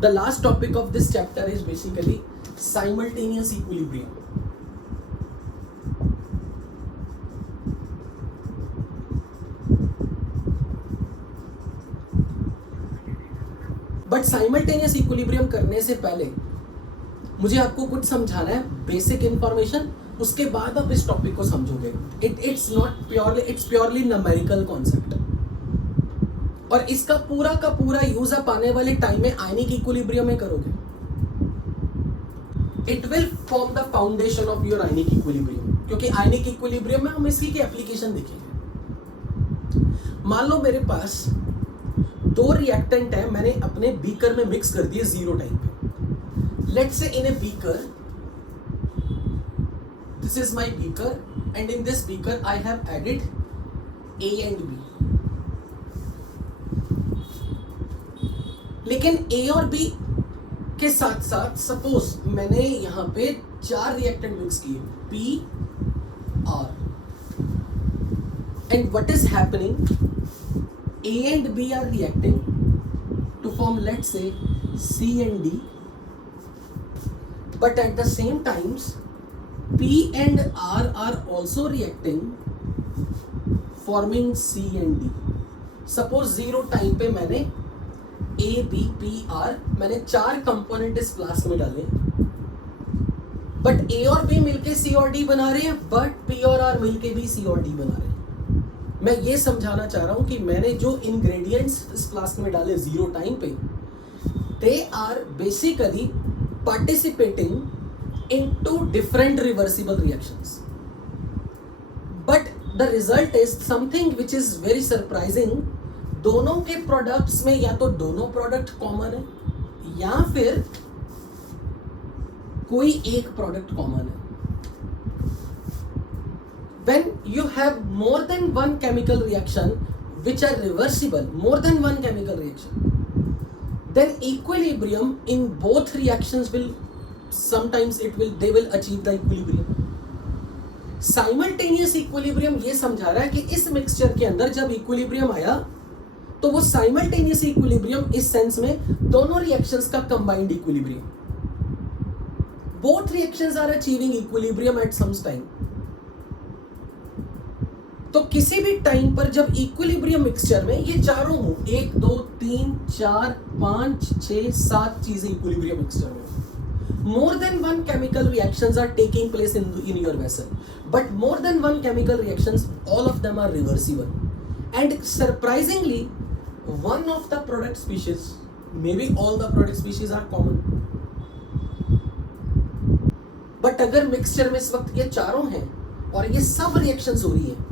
The last topic of this chapter is basically simultaneous equilibrium. But simultaneous equilibrium करने से पहले मुझे आपको कुछ समझाना है, बेसिक इंफॉर्मेशन, उसके बाद आप इस टॉपिक को समझोगे. इट्स प्योरली न्यूमेरिकल कॉन्सेप्ट, और इसका पूरा का पूरा यूज आप आने वाले टाइम में आयनिक इक्विलिब्रियम में करोगे. It will form the foundation of your ionic equilibrium, क्योंकि आयनिक इक्विलिब्रियम में हम इसकी एप्लीकेशन देखेंगे. मान लो मेरे पास दो रिएक्टेंट है, मैंने अपने बीकर में मिक्स कर दिए 0 टाइम पे. Let's say in a beaker, this is my beaker, and in this beaker I have added A and B. लेकिन A और B के साथ साथ सपोज मैंने यहां पे 4 रिएक्टेंट मिक्स किए, P, R, and what is happening, A and B are reacting to form, let's say, C and D, but at the same times P and R are also reacting forming C and D. Suppose 0 time पे मैंने A, B, P, R, मैंने 4 component इस flask में डाले, but A और B मिलके C और D बना रहे हैं, बट P और R मिलके भी C और D बना रहे हैं. मैं ये समझाना चाह रहा हूं कि मैंने जो इंग्रेडिएंट्स इस फ्लास्क में डाले 0 टाइम पे, they are basically participating in 2 different reversible reactions, but the result is something which is very surprising. दोनों के प्रोडक्ट्स में या तो दोनों प्रोडक्ट कॉमन है, या फिर कोई एक प्रोडक्ट कॉमन है. When you have more than one chemical reaction which are reversible, more than one chemical reaction, then equilibrium in both reactions will they will achieve the equilibrium. Simultaneous equilibrium ये समझा रहा है कि इस mixture के अंदर जब equilibrium आया तो वो simultaneous equilibrium इस सेंस में दोनों reactions का combined equilibrium. Both reactions are achieving equilibrium at some time. तो किसी भी टाइम पर जब इक्विलिब्रियम मिक्सचर में ये चारों हो, 1 2 3 4 5 6 7 चीजें इक्विलिब्रियम मिक्सचर में, more than one chemical reactions are taking place in your vessel, but more than one chemical reactions, all of them are reversible, and surprisingly one of the product species, maybe all the product species are common. But अगर mixture में इस वक्त ये चारों हैं और ये सब रिएक्शंस हो रही है,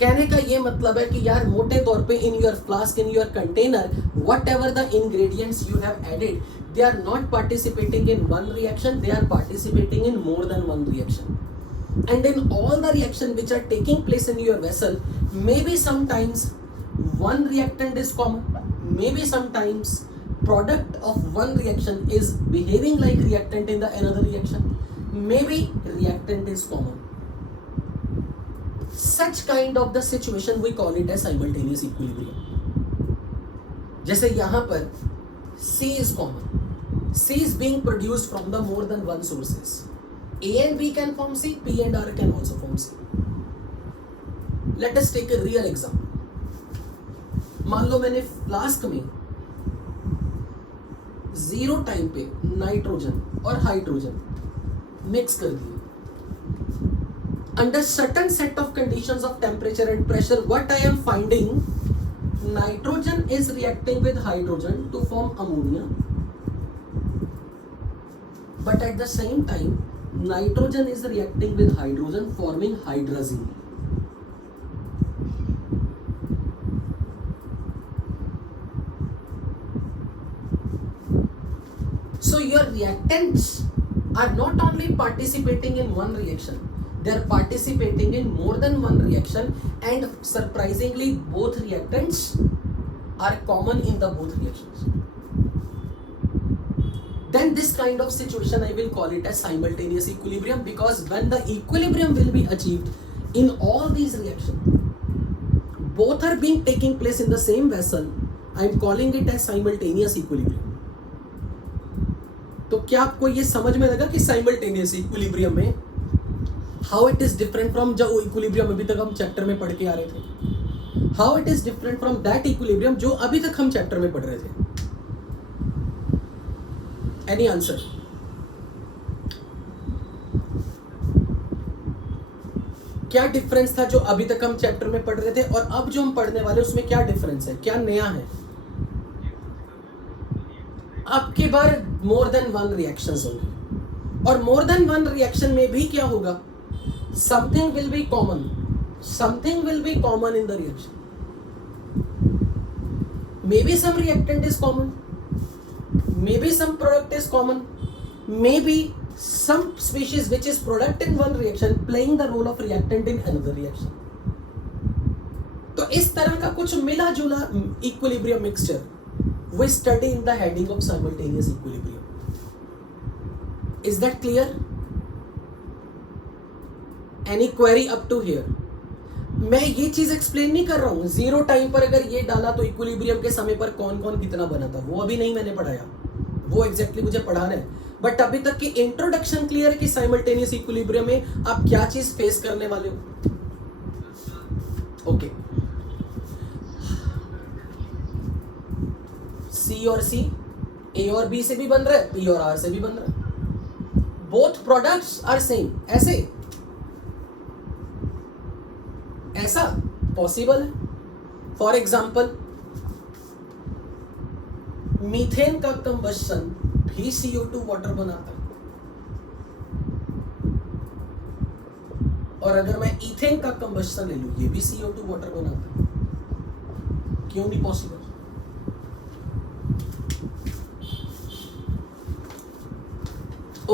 कहने का ये मतलब है कि यार मोटे तौर पे in your flask, in your container, whatever the ingredients you have added, they are not participating in one reaction, they are participating in more than one reaction. And in all the reaction which are taking place in your vessel, maybe sometimes one reactant is common, maybe sometimes product of one reaction is behaving like reactant in the another reaction, maybe reactant is common. Such kind of the situation we call it as simultaneous equilibrium. जैसे यहाँ पर C is common, C is being produced from the more than one sources. A and B can form C, P and R can also form C. Let us take a real example. मान लो मैंने flask में 0 time पे nitrogen और hydrogen mix कर दिए. Under certain set of conditions of temperature and pressure, what I am finding, nitrogen is reacting with hydrogen to form ammonia, but at the same time nitrogen is reacting with hydrogen forming hydrazine. So your reactants are not only participating in one reaction, they are participating in more than one reaction, and surprisingly both reactants are common in the both reactions. Then this kind of situation I will call it as simultaneous equilibrium, because when the equilibrium will be achieved in all these reactions, both are being taking place in the same vessel, I am calling it as simultaneous equilibrium. तो क्या आपको ये समझ में लगा कि simultaneous equilibrium में how it is different from जो इक्विलिब्रियम अभी तक हम चैप्टर में पढ़ के आ रहे थे, how it is different from that equilibrium जो अभी तक हम चैप्टर में पढ़ रहे थे? Any answer? क्या डिफरेंस था जो अभी तक हम चैप्टर में पढ़ रहे थे और अब जो हम पढ़ने वाले उसमें क्या डिफरेंस है, क्या नया है? आपके बार मोर देन वन रिएक्शंस होंगे और मोर देन वन रिएक्शन में भी क्या होगा, something will be common, something will be common in the reaction. Maybe some reactant is common, maybe some product is common, maybe some species which is product in one reaction playing the role of reactant in another reaction. तो इस तरह का कुछ मिला जुला equilibrium mixture we study in the heading of simultaneous equilibrium. Is that clear? Any query up to here? मैं ये चीज एक्सप्लेन नहीं कर रहा हूं जीरो टाइम पर अगर ये डाला तो इक्विलिब्रियम के समय पर कौन कौन कितना बना था, वो अभी नहीं मैंने पढ़ाया, वो एग्जैक्टली मुझे पढ़ाना है. बट अभी तक की इंट्रोडक्शन क्लियर है कि साइमल्टेनियस इक्विलिब्रियम में आप क्या चीज फेस करने वाले हो. ओके, सी और सी ए और बी से भी बन रहा है, पी और आर से भी बन रहा है, बोथ प्रोडक्ट्स आर सेम. ऐसा पॉसिबल है? फॉर एग्जाम्पल मीथेन का कंबशन भी CO2 वाटर बनाता है और अगर मैं इथेन का कंबशन ले लूं ये भी CO2 वाटर बनाता है. क्यों नहीं पॉसिबल?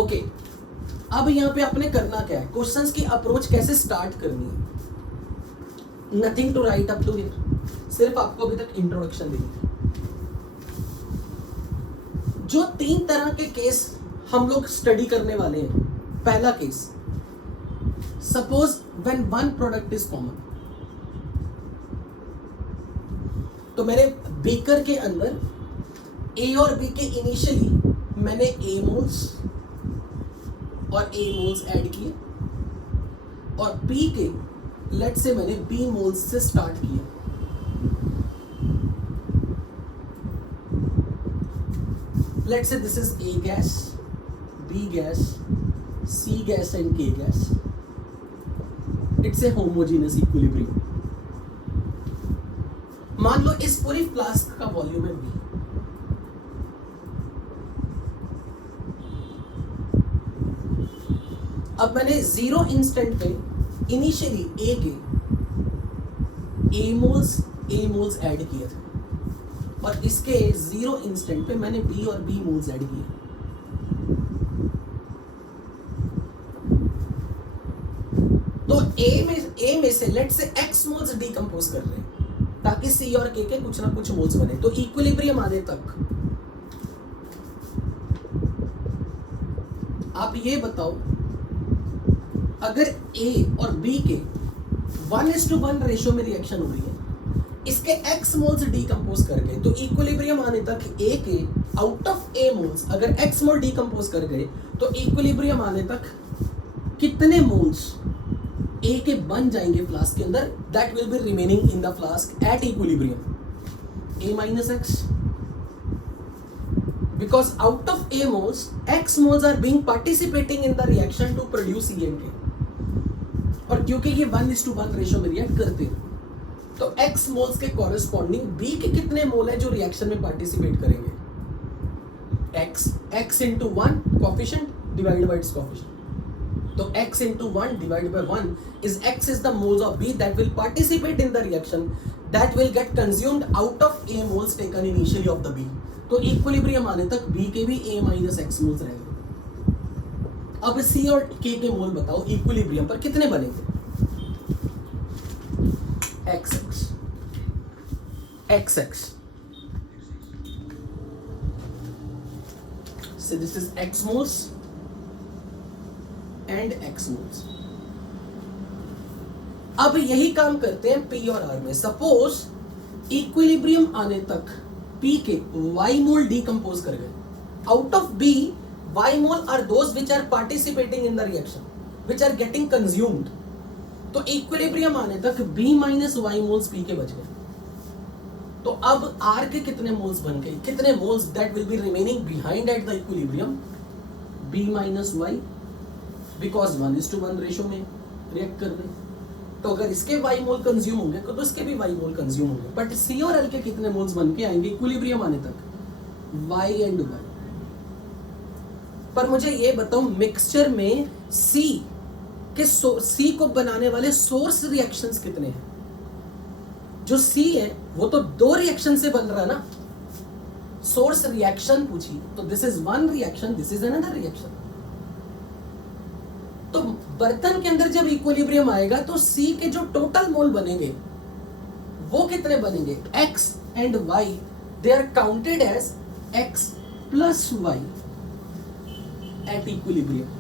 ओके, अब यहां पे आपने करना क्या है, क्वेश्चंस की अप्रोच कैसे स्टार्ट करनी है. Nothing to write up to here, सिर्फ आपको अभी तक इंट्रोडक्शन देनी है. जो तीन तरह के केस हम लोग स्टडी करने वाले हैं. पहला case, suppose when one product is common. तो मैंने बीकर के अंदर ए और बी के इनिशियली मैंने ए मोल्स और ए मोल्स ऐड किए और बी के लेट से मैंने बी मोल्स से स्टार्ट किया. Let's say this is A gas, B gas, C gas and K gas. It's a homogeneous equilibrium. मान लो इस पूरी फ्लास्क का वॉल्यूम है V. अब मैंने जीरो इंस्टेंट पे इनिशियली A के A मोल्स ऐड किए थे और इसके जीरो इंस्टेंट पे मैंने बी और बी मोल्स ऐड किए. तो ए में से लेट से एक्स मोल्स डीकंपोज कर रहे हैं ताकि सी और के कुछ ना कुछ मोल्स बने. तो इक्विलिब्रियम आने तक आप ये बताओ, अगर ए और बी के 1:1 रेशियो में रिएक्शन हो रही है, इसके एक्स मोल्स डीकंपोज कर गए, तो इक्विलिब्रियम आने तक ए के आउट ऑफ ए मोल्स अगर एक्स मोल डीकंपोज कर गए तो इक्विलिब्रियम आने तक कितने मोल्स ए के बन जाएंगे फ्लास्क के अंदर, that will be remaining in the flask at equilibrium. A minus X, because out of A moles X moles are being participating in the reaction to produce E and K. और क्योंकि ये 1:1 ratio में react करते हैं तो x moles के corresponding b के कितने मोल है जो रिएक्शन में पार्टिसिपेट करेंगे, x into 1 coefficient divided by it's coefficient. तो x into 1 divided by 1 is x is the moles of b that will participate in the reaction that will get consumed out of a moles taken initially of the b. तो equilibrium आने तक b के भी a minus x moles रहेंगे. अब c और k के मोल बताओ इक्विलिब्रियम पर कितने बनेंगे, XX. So this is x moles and x moles. अब यही काम करते हैं P और R में. सपोज इक्विलिब्रियम आने तक P के y मोल डीकंपोज कर गए, out of B Y mole are those which are participating in the reaction, which are getting consumed. तो इक्विलिब्रियम आने तक B minus Y moles P के बच गए. तो अब R के कितने मोल्स बन गए, कितने moles that will be remaining behind at the equilibrium, B minus Y, because 1:1 ratio में रिएक्ट कर रहे. तो अगर इसके Y मोल कंज्यूम होंगे तो इसके भी Y मोल कंज्यूम होंगे. बट C और L के कितने मोल्स बन के आएंगे इक्विलिब्रियम आने तक, Y एंड Y. पर मुझे ये बताओ मिक्सचर में C को बनाने वाले सोर्स रिएक्शंस कितने हैं? जो C है वो तो 2 रिएक्शन से बन रहा है ना. सोर्स रिएक्शन पूछी तो this is 1 reaction, this is another reaction. तो बर्तन के अंदर जब इक्विलिब्रियम आएगा तो C के जो टोटल मोल बनेंगे वो कितने बनेंगे, X and Y, they are counted as X plus Y at equilibrium.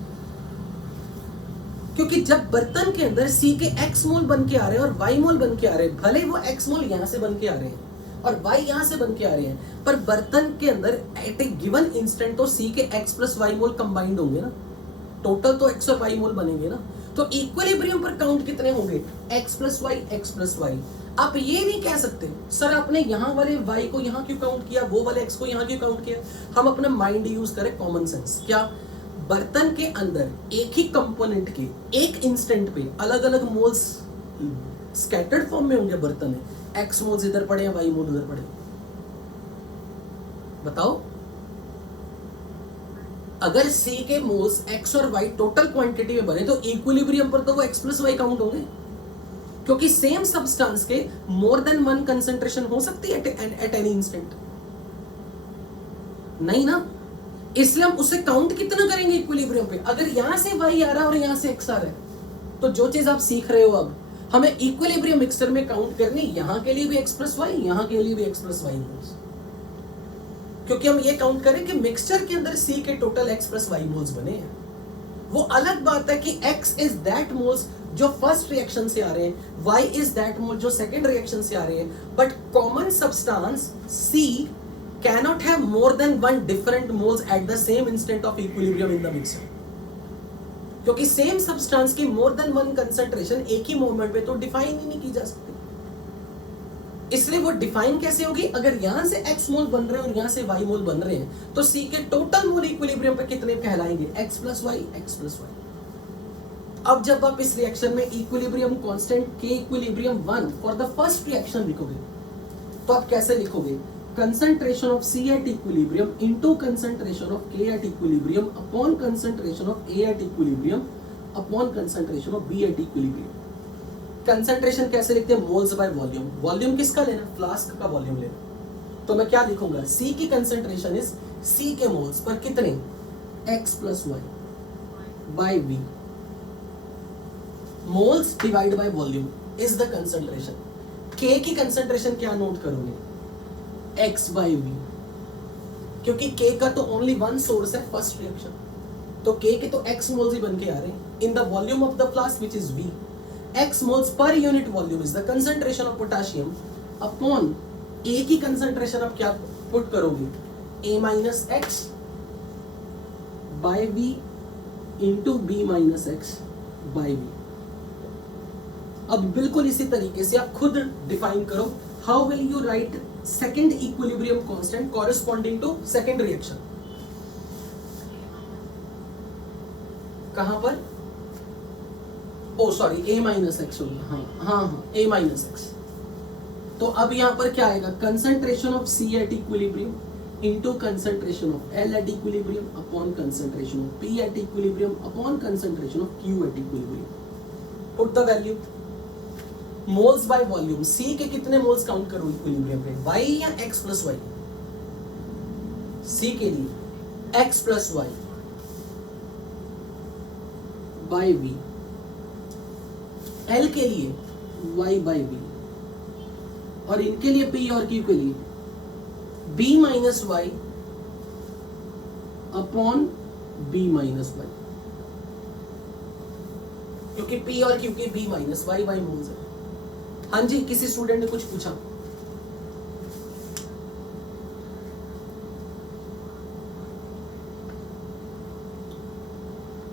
क्योंकि जब बर्तन के अंदर C के X मोल बन के आ रहे हैं और Y मोल बन के आ रहे हैं, भले वो X मोल यहां से बन के आ रहे हैं और Y यहां से बन के आ रहे हैं, पर बर्तन के अंदर एट ए गिवन इंस्टेंट तो C के X प्लस Y मोल कंबाइंड होंगे ना. टोटल तो X और Y मोल बनेंगे ना. तो इक्विलिब्रियम पर काउंट कितने होंगे, X plus Y, X plus Y. आप ये नहीं कह सकते सर आपने यहाँ वाले Y को यहाँ क्यों काउंट किया, वो वाले X को यहाँ क्यों काउंट किया. हम अपना माइंड यूज करें, कॉमन सेंस. क्या बर्तन के अंदर एक ही कंपोनेंट के एक इंस्टेंट पे अलग अलग मोल्स स्कैटर्ड फॉर्म में होंगे बर्तन में, X मोल्स इधर पड़े हैं, Y मोल उधर पड़े. बताओ अगर C के मोल्स X और Y टोटल क्वांटिटी में बने तो इक्विलिब्रियम पर तो वो X प्लस Y काउंट होंगे, क्योंकि सेम सब्सटेंस के मोर देन 1 कंसंट्रेशन हो सकती है एट एनी इंस्टेंट. नहीं ना. इसलिए हम उसे काउंट कितना करेंगे इक्विलिब्रियम पे. अगर यहां से Y आ रहा है और यहां से X आ रहा है तो जो चीज आप सीख रहे हो अब हमें इक्विलिब्रियम मिक्सचर में काउंट करनी, यहां के लिए भी X प्लस वाई, यहां के लिए भी X प्लस वाई मोल्स. क्योंकि हम ये काउंट करें कि मिक्सचर के अंदर C के total X plus Y moles बने हैं. वो अलग बात है कि X इज दैट मोल्स जो फर्स्ट रिएक्शन से आ रहे हैं, Y इज दैट मोल जो सेकंड रिएक्शन से आ रहे हैं. But common substance C cannot have more than 1 different moles at the same instant of equilibrium in the mixture. क्योंकि सेम सब्सटेंस की मोर देन 1 कंसंट्रेशन एक ही मोमेंट पे तो डिफाइन ही नहीं की जा सकती. इसलिए वो डिफाइन कैसे होगी, अगर यहां से X मोल बन रहे हैं और यहां से Y मोल बन रहे हैं तो C के टोटल मोल इक्विलिब्रियम पे कितने कहलाएंगे, X plus Y, X plus Y. अब जब आप इस रिएक्शन में equilibrium constant K equilibrium 1 for the first reaction लिखोगे तो आप कैसे लिखोगे, concentration of C at equilibrium into concentration of K at equilibrium upon concentration of A at equilibrium upon concentration of B at equilibrium. concentration कैसे लिखते हैं, moles by volume. Volume किसका लेना, फ्लास्क का वॉल्यूम लेना. तो मैं क्या लिखूंगा, C की concentration इज C के मोल्स पर कितने, X plus Y by V. Moles divide by volume is the concentration. K की concentration क्या नोट करोगे, X by V. क्योंकि K का तो ओनली 1 सोर्स है फर्स्ट रिएक्शन, तो K के तो X मोल्स ही बन के आ रहे हैं in the volume of the flask which is V. X moles per unit volume is the concentration of potassium upon A की कंसंट्रेशन आप क्या पुट करोगे, A minus X by V into B minus X by V. अब बिल्कुल इसी तरीके से आप खुद डिफाइन करो, how will you right second equilibrium constant corresponding to second reaction. कहां पर, ओ सॉरी A माइनस एक्स होगा, हाँ A माइनस एक्स. तो अब यहां पर क्या आएगा, concentration of C at equilibrium into concentration of L at equilibrium upon concentration of P at equilibrium upon concentration of Q at equilibrium. Put the value, moles by volume. C के कितने moles count करो equilibrium पे, Y या X plus Y. C के लिए X plus Y by V. L के लिए Y by V. और इनके लिए P और Q के लिए B minus Y upon B minus Y. क्योंकि P और Q के B माइनस Y मोल्स है. हाँ जी, किसी स्टूडेंट ने कुछ पूछा,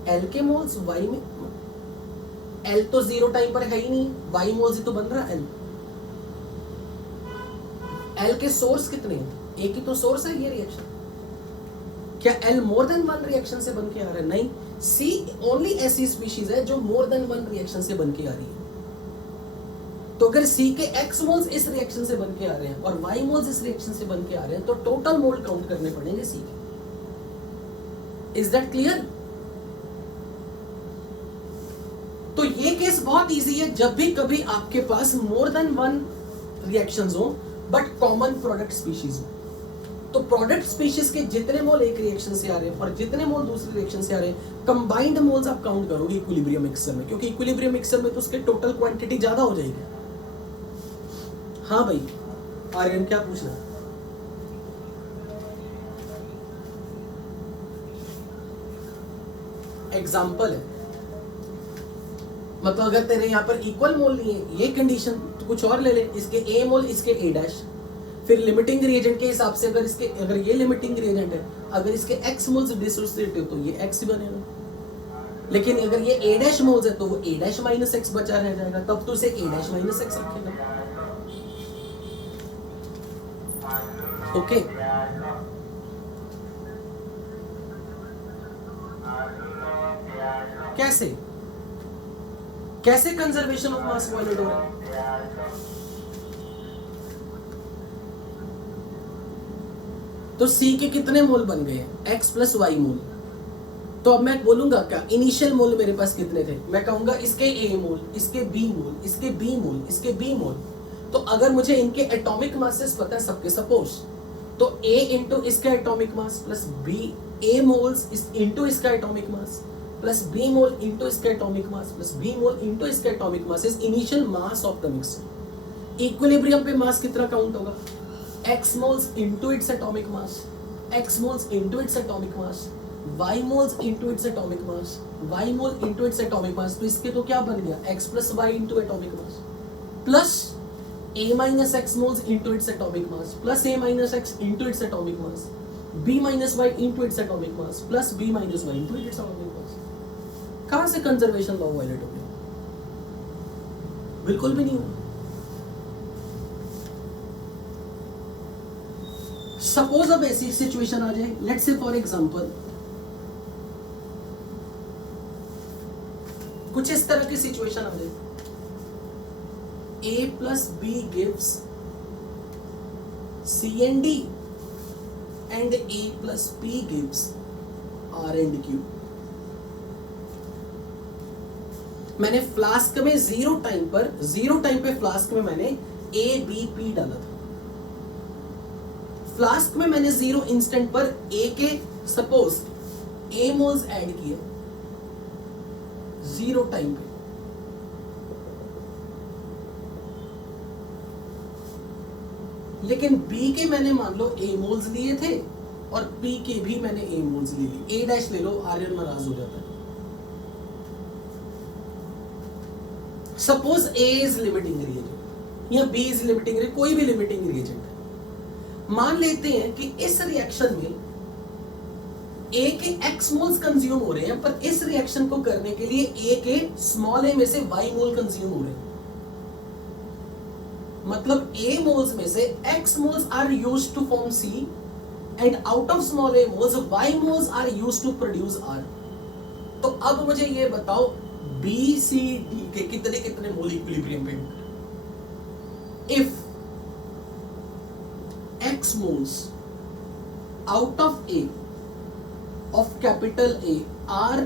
एल के मोल्स वाई में, एल तो 0 टाइम पर है ही नहीं, वाई मोल्स ही तो बन रहा है एल। एल के सोर्स कितने हैं? एक ही तो सोर्स है ये रिएक्शन। क्या एल मोर देन वन रिएक्शन से बन के आ रहा है? नहीं, सी ओनली ऐसी स्पीशीज है जो मोर देन वन रिएक्शन से बन के आ रही है। तो अगर सी के एक्स मोल्स इस रिएक्शन से बन के आ रहे हैं और वाई मोल्स इस रिएक्शन से बन के आ रहे हैं, तो टोटल मोल काउंट करने पड़ेंगे सी के। Is that clear? तो ये केस बहुत इजी है। जब भी कभी आपके पास मोर देन वन रिएक्शंस हो बट कॉमन प्रोडक्ट स्पीशीज हो, तो प्रोडक्ट स्पीशीज के जितने मोल एक रिएक्शन से आ रहे हैं और जितने मोल दूसरी रिएक्शन से आ रहे हैं, कंबाइंड मोल्स आप काउंट करोगे इक्विलिब्रियम मिक्सचर में, क्योंकि इक्विलिब्रियम मिक्सचर में तो उसके टोटल क्वांटिटी ज्यादा हो जाएगी। हाँ भाई आर्यन क्या पूछना? एग्जाम्पल है, मतलब अगर तेरे यहाँ पर इक्वल मोल नहीं है, ये कंडीशन, तो कुछ और ले ले, इसके ए मोल इसके ए डैश, फिर लिमिटिंग रिएजेंट के हिसाब से अगर ये लिमिटिंग रिएजेंट है, अगर इसके एक्स मोल्स डिसोसिएटिव तो ये एक्स बनेगा, लेकिन अगर ये ए डैश मोल्स है तो वो ए डैश माइनस एक्स बचा रह जाएगा, तब तो उसे ए डैश माइनस एक्स रखेगा। ओके कैसे कैसे कंजर्वेशन ऑफ मास वायलेट हो रहा है? तो सी के कितने मोल बन गए? एक्स प्लस वाई मोल। तो अब मैं बोलूंगा क्या, इनिशियल मोल मेरे पास कितने थे? मैं कहूंगा इसके ए मोल, इसके बी मोल, इसके बी मोल, इसके बी मोल। तो अगर मुझे इनके एटॉमिक मासेस पता है सबके, सपोज, तो ए इंटू इसका atomic mass plus b, a moles into इसका atomic mass plus b mole into इसका atomic mass plus b mole into इसका atomic mass is initial mass of the mixture. Equilibrium पे mass कितना count होगा? x moles into its atomic mass, x moles into its atomic mass, y moles into its atomic mass, y mole into its atomic mass। तो इसके तो क्या बन गया? x plus y into atomic mass plus a minus x moles into its atomic mass plus a minus x into its atomic mass, b minus y into its atomic mass plus b minus y into its atomic mass। कहाँ से conservation law violet हो गया? बिल्कुल भी नहीं हुआ। Suppose अब ऐसी सिचुएशन आ जाए, लेट्स से फॉर एग्जांपल कुछ इस तरह की सिचुएशन आ जाए, a plus B gives C and D and a plus p gives r and q। मैंने फ्लास्क में जीरो टाइम पे फ्लास्क में मैंने a b p डाला था। फ्लास्क में मैंने जीरो इंस्टेंट पर ए के सपोज ए मोल्स ऐड किए जीरो टाइम पे, लेकिन बी के मैंने मान लो ए मोल्स लिए थे और पी के भी मैंने ए मोल्स ले लिए। ए डैश ले लो, आर्यन नाराज हो जाता है। Suppose A is limiting reagent या बी इज लिमिटिंग, कोई भी लिमिटिंग रिएजेंट है। मान लेते हैं कि इस रिएक्शन में ए के एक्स मोल्स कंज्यूम हो रहे हैं, पर इस रिएक्शन को करने के लिए ए के स्मॉल ए में से वाई मोल कंज्यूम हो रहे हैं। मतलब ए मोल्स में से X moles are used to form C and out of small A moles Y moles are used to produce R. तो अब मुझे ये बताओ बी सी डी के कितने कितने मोल इक्विलिब्रियम पे? If x moles out of A of capital A are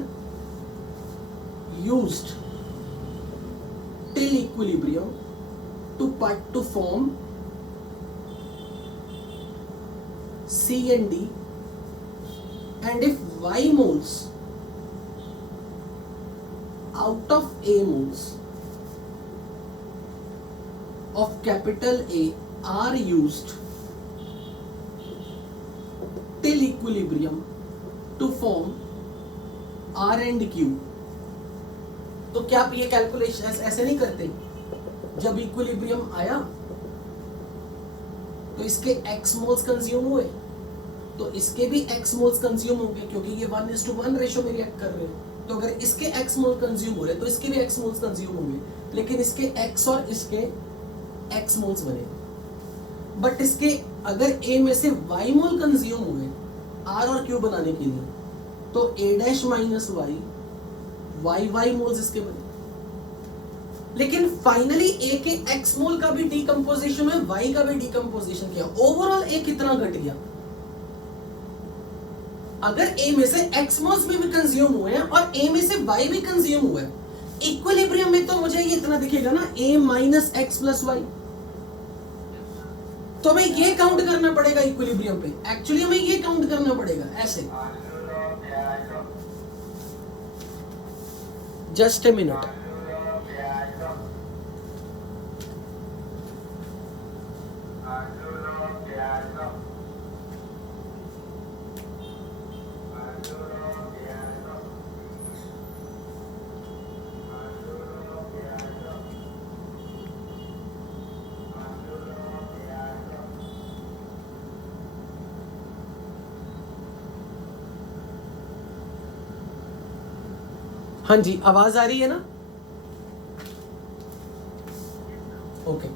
used till equilibrium to form C and D, and if y moles out of A moles of capital A are used till equilibrium to form R and Q। तो क्या आप ये calculation ऐसे नहीं करते? जब equilibrium आया तो इसके x मोल्स कंज्यूम हुए, तो इसके भी x मोल्स कंज्यूम होंगे, क्योंकि ये 1:1 रेशो में रिएक्ट कर रहे हैं। तो अगर इसके x मोल कंज्यूम हो रहे तो इसके भी x मोल्स कंज्यूम होंगे, लेकिन इसके x और इसके x मोल्स बने। बट इसके अगर A में से y मोल कंज्यूम हुए R और Q बनाने के लिए, तो A dash minus y moles इसके बने। लेकिन फाइनली A के x मोल का भी डिकम्पोजिशन है, y का भी डिकम्पोजिशन किया, ओवरऑल A कितना घट गया। अगर A में से x मोल्स भी कंज्यूम हुए हैं और A में से y भी कंज्यूम हुआ है, इक्विलिब्रियम में तो मुझे ये इतना दिखेगा ना, A minus X plus Y. तो हमें ये काउंट करना पड़ेगा इक्विलिब्रियम पे, एक्चुअली हमें ये काउंट करना पड़ेगा ऐसे। Just a minute. हाँ जी, आवाज आ रही है ना? ओके।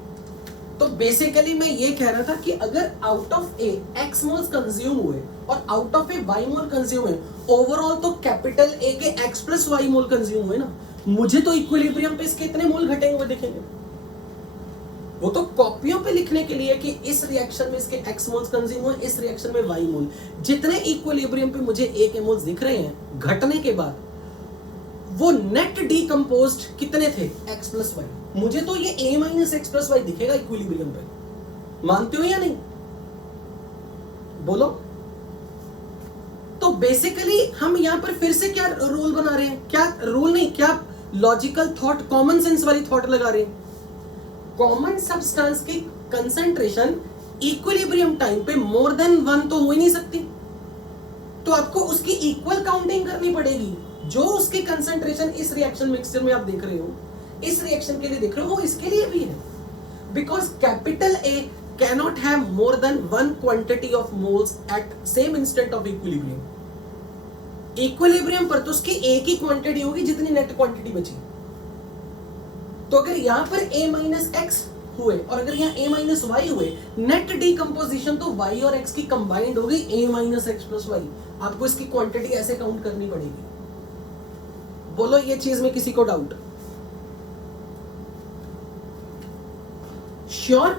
तो बेसिकली मैं ये कह रहा था कि अगर out of A X moles consume हुए और out of A Y mole consume हुए, ओवरऑल तो कैपिटल ए के X plus Y mole consume हुए ना। मुझे तो इक्विलिब्रियम पे इसके इतने मोल घटेंगे हुए दिखेंगे। वो तो कॉपियों पे लिखने के लिए कि इस रिएक्शन में इसके एक्स मोल्स कंज्यूम हुए, इस रिएक्शन में वाई मोल। जितने इक्विलिब्रियम पे मुझे ए के मोल्स दिख रहे हैं घटने के बाद, वो नेट डीकंपोज्ड कितने थे, x प्लस वाई। मुझे तो ये a minus X plus Y दिखेगा इक्विलिब्रियम पे। मानते हो या नहीं? बोलो। तो बेसिकली हम यहां पर फिर से क्या रूल बना रहे हैं, क्या रूल नहीं, क्या लॉजिकल थॉट, कॉमन सेंस वाली थॉट लगा रहे हैं। कॉमन सब्सटेंस की कंसंट्रेशन इक्विलिब्रियम टाइम पे मोर देन 1 तो हो ही नहीं सकती, तो आपको उसकी इक्वल काउंटिंग करनी पड़ेगी। जो उसकी कंसंट्रेशन इस रिएक्शन मिक्सचर में आप देख रहे हो, इस रिएक्शन के लिए देख रहे हो, वो इसके लिए भी है। Because capital A cannot have more than 1 quantity of moles at same instant of equilibrium. Equilibrium पर तो उसकी एक ही क्वांटिटी होगी जितनी नेट क्वांटिटी बची। तो अगर यहां पर a माइनस एक्स हुए और अगर यहाँ a माइनस वाई हुए, नेट डीकंपोजिशन तो y और x की कंबाइंड हो गई a minus X plus Y. आपको इसकी क्वांटिटी ऐसे काउंट करनी पड़ेगी। बोलो ये चीज में किसी को डाउट? श्योर?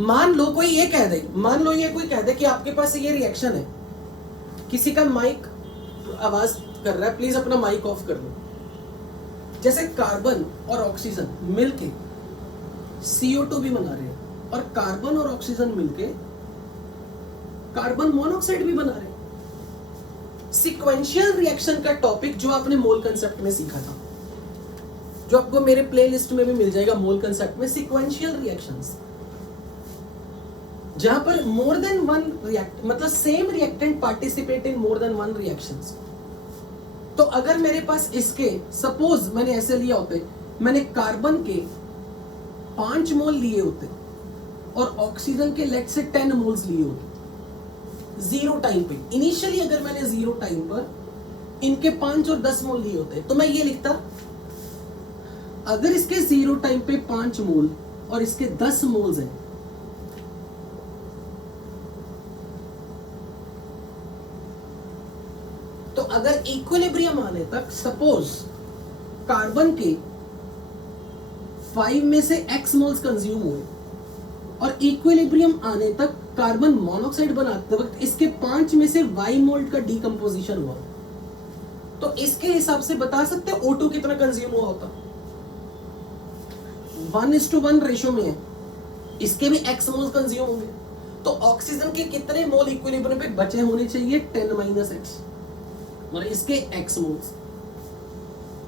मान लो कोई ये कह दे, मान लो ये कोई कह दे कि आपके पास ये रिएक्शन है, किसी का माइक आवाज कर रहा है, प्लीज अपना माइक ऑफ कर लो। जैसे कार्बन और ऑक्सीजन मिलके CO2 भी बना रहे हैं और कार्बन और ऑक्सीजन मिलके कार्बन मोनोऑक्साइड भी बना रहे हैं। सीक्वेंशियल रिएक्शन का टॉपिक जो आपने मोल कंसेप्ट में सीखा था, जो आपको मेरे प्लेलिस्ट में भी मिल जाएगा, मोल कंसेप्ट में सीक्वेंशियल रिएक्शंस, जहां पर मोर देन 1 रिएक्ट मतलब same reactant participate in more than 1 reactions. तो अगर मेरे पास इसके, सपोज मैंने ऐसे लिया होते, मैंने कार्बन के 5 मोल लिए होते और ऑक्सीजन के लेट से 10 मोल्स लिए होते जीरो टाइम पे। इनिशियली अगर मैंने जीरो टाइम पर इनके 5 और 10 मोल लिए होते, तो मैं ये लिखता, अगर इसके जीरो टाइम पे 5 मोल और इसके 10 मोल्स हैं, तो अगर इक्विलिब्रियम आने तक सपोज कार्बन के 5 में से x मोल्स कंज्यूम हुए और इक्विलिब्रियम आने तक कार्बन मोनोऑक्साइड बनाते वक्त इसके 5 में से y मोल का डीकंपोजिशन हुआ, तो इसके हिसाब से बता सकते हो O2 कितना कंज्यूम हुआ होता। 1:1 रेशो में है, इसके भी x मोल्स कंज्यूम होंगे, तो ऑक्सीजन के कितने मोल इक्विलिब्रियम पे बचे होने चाहिए, 10 माइनस एक्स, मतलब इसके x मोल्स।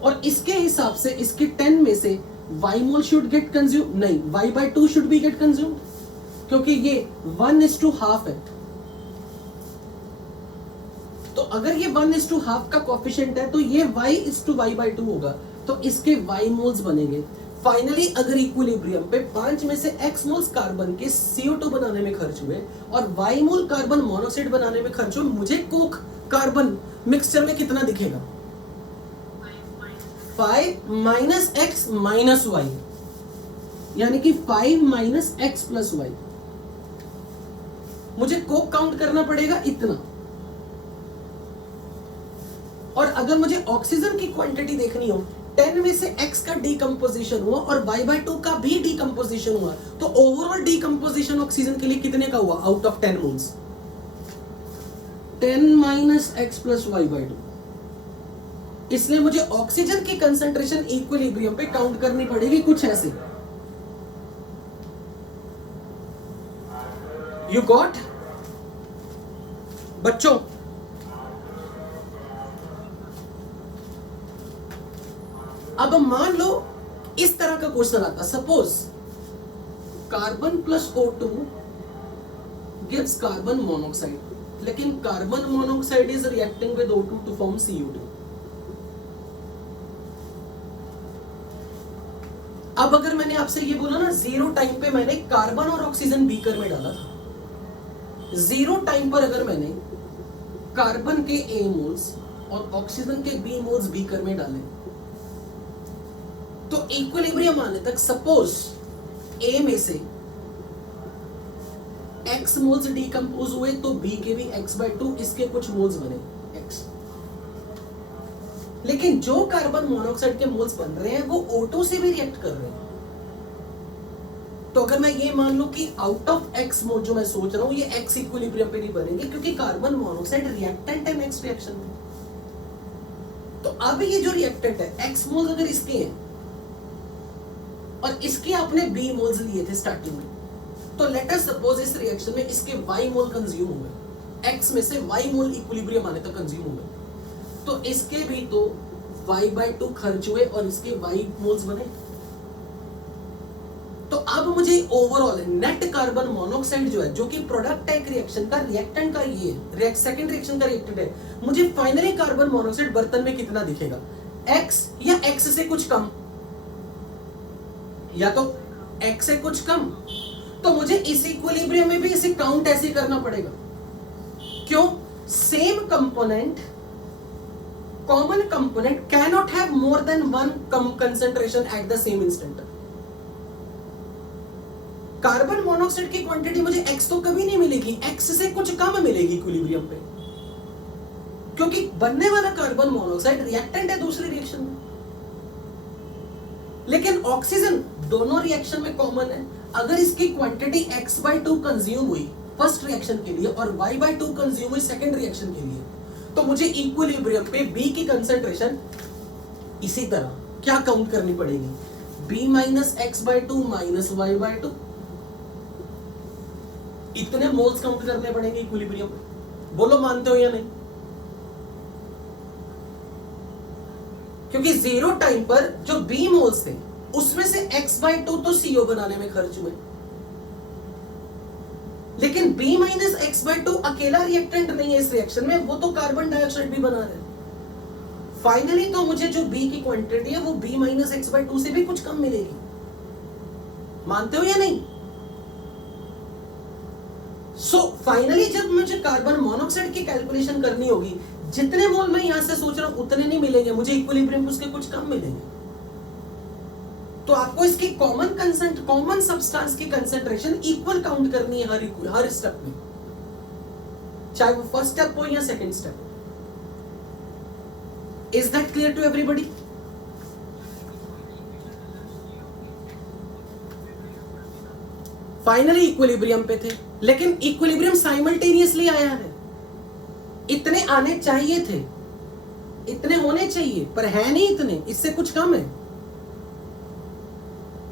और इसके हिसाब से इसके 10 में से y mole should get consume, नहीं y/2 should be get consume, क्योंकि ये 1:1/2 है। तो अगर ये 1:1/2 का कोफिशिएंट है तो ये y/y/2 होगा, तो इसके y मोल्स बनेंगे। फाइनली अगर इक्विलिब्रियम पे 5 में से x मोल्स कार्बन के CO2 बनाने में खर्च हुए और y मोल कार्बन मोनोऑक्साइड बनाने में खर्च हुए, मुझे कोक कार्बन मिक्सचर में कितना दिखेगा? 5 माइनस एक्स माइनस वाई, यानी कि 5 माइनस एक्स प्लस वाई। मुझे कोक काउंट करना पड़ेगा इतना। और अगर मुझे ऑक्सीजन की क्वांटिटी देखनी हो, 10 में से x का डीकंपोजिशन हुआ और y/2 का भी डीकंपोजिशन हुआ, तो ओवरऑल डीकंपोजिशन ऑक्सीजन के लिए कितने का हुआ out of 10 moles? 10 minus x plus y/2। इसलिए मुझे ऑक्सीजन की कंसंट्रेशन इक्विलिब्रियम पे काउंट करनी पड़ेगी कुछ ऐसे। यू गॉट बच्चों? अब मान लो इस तरह का क्वेश्चन आता, suppose carbon plus O2 gives carbon monoxide, लेकिन carbon monoxide is reacting with O2 to form CO2। अब अगर मैंने आपसे ये बोला ना, 0 टाइम पे मैंने कार्बन और ऑक्सीजन बीकर में डाला था, 0 टाइम पर अगर मैंने कार्बन के A मोल्स और ऑक्सीजन के B मोल्स बीकर में डाले, तो इक्विलिब्रियम आने तक सपोज A में से x मोल्स डीकंपोज हुए तो B के भी x/2 इसके कुछ मोल्स बने x। लेकिन जो कार्बन मोनोऑक्साइड के मोल्स बन रहे हैं वो O2 से भी रिएक्ट कर रहे हैं। तो अगर मैं ये मान लूं कि आउट ऑफ x मोल जो मैं सोच रहा हूं ये x इक्विलिब्रियम पे नहीं बनेंगे, क्योंकि कार्बन मोनोऑक्साइड रिएक्टेंट है नेक्स्ट रिएक्शन में। तो अब ये जो रिएक्टेंट है x मोल्स अगर इसके हैं और इसके आपने B मोल्स लिए थे स्टार्टिंग में, तो लेट अस सपोज इस रिएक्शन में इसके Y मोल कंज्यूम हुए, X में से Y मोल इक्विलिब्रियम आने तक कंज्यूम हुए, तो इसके भी तो Y/2 खर्च हुए और इसके Y मोल्स बने। तो अब मुझे ओवरऑल नेट कार्बन मोनोऑक्साइड जो है, जो कि प्रोडक्ट है एक रिएक्शन का, रिएक्टेंट का ये है, सेकंड रिएक्शन का रिएक्टेंट है, मुझे फाइनली कार्बन मोनोऑक्साइड बर्तन में कितना दिखेगा? X या X से कुछ कम, या तो x से कुछ कम। तो मुझे इस इक्विलिब्रियम में भी इसे काउंट ऐसे करना पड़ेगा। क्यों? Same component, common component can not have more than one concentration eight the same instant. Carbon monoxide की क्वांटिटी मुझे x तो कभी नहीं मिलेगी, x से कुछ कम मिलेगी इक्विलिब्रियम पे, क्योंकि बनने वाला कार्बन मोनोऑक्साइड रिएक्टेंट है दूसरे रिएक्शन में। लेकिन ऑक्सीजन दोनों रिएक्शन में कॉमन है। अगर इसकी क्वांटिटी x/2 कंज्यूम हुई फर्स्ट रिएक्शन के लिए और y/2 कंज्यूम हुई सेकंड रिएक्शन के लिए, तो मुझे इक्विलिब्रियम पे B की कंसंट्रेशन इसी तरह क्या काउंट करनी पड़ेगी? B minus x/2 minus y/2, इतने मोल्स काउंट करने पड़ेंगे इक्विलिब्रियम पे। बोलो मानते हो या नहीं? क्योंकि 0 टाइम पर जो B मोल्स थे उसमें से x/2 तो CO बनाने में खर्च हुए, लेकिन B माइनस x/2 अकेला रिएक्टेंट नहीं है इस रिएक्शन में, वो तो कार्बन डाइऑक्साइड भी बना रहे हैं। फाइनली तो मुझे जो B की क्वांटिटी है वो B माइनस x/2 से भी कुछ कम मिलेगी। मानते हो या नहीं? सो फाइनली जब मुझे कार्बन मोनोऑक्साइड की कैलकुलेशन करनी होगी, जितने मोल मैं यहां से सोच रहा हूं उतने नहीं मिलेंगे, मुझे इक्विलिब्रियम पे उसके कुछ कम मिलेंगे। तो आपको इसकी कॉमन सब्सटेंस की कंसंट्रेशन इक्वल काउंट करनी है हर स्टेप में, चाहे वो फर्स्ट स्टेप हो या second step. Is that clear to everybody? Finally equilibrium पे थे, लेकिन इक्विलिब्रियम साइमल्टेनियसली आया है। इतने आने चाहिए थे, इतने होने चाहिए, पर है नहीं इतने, इससे कुछ कम है।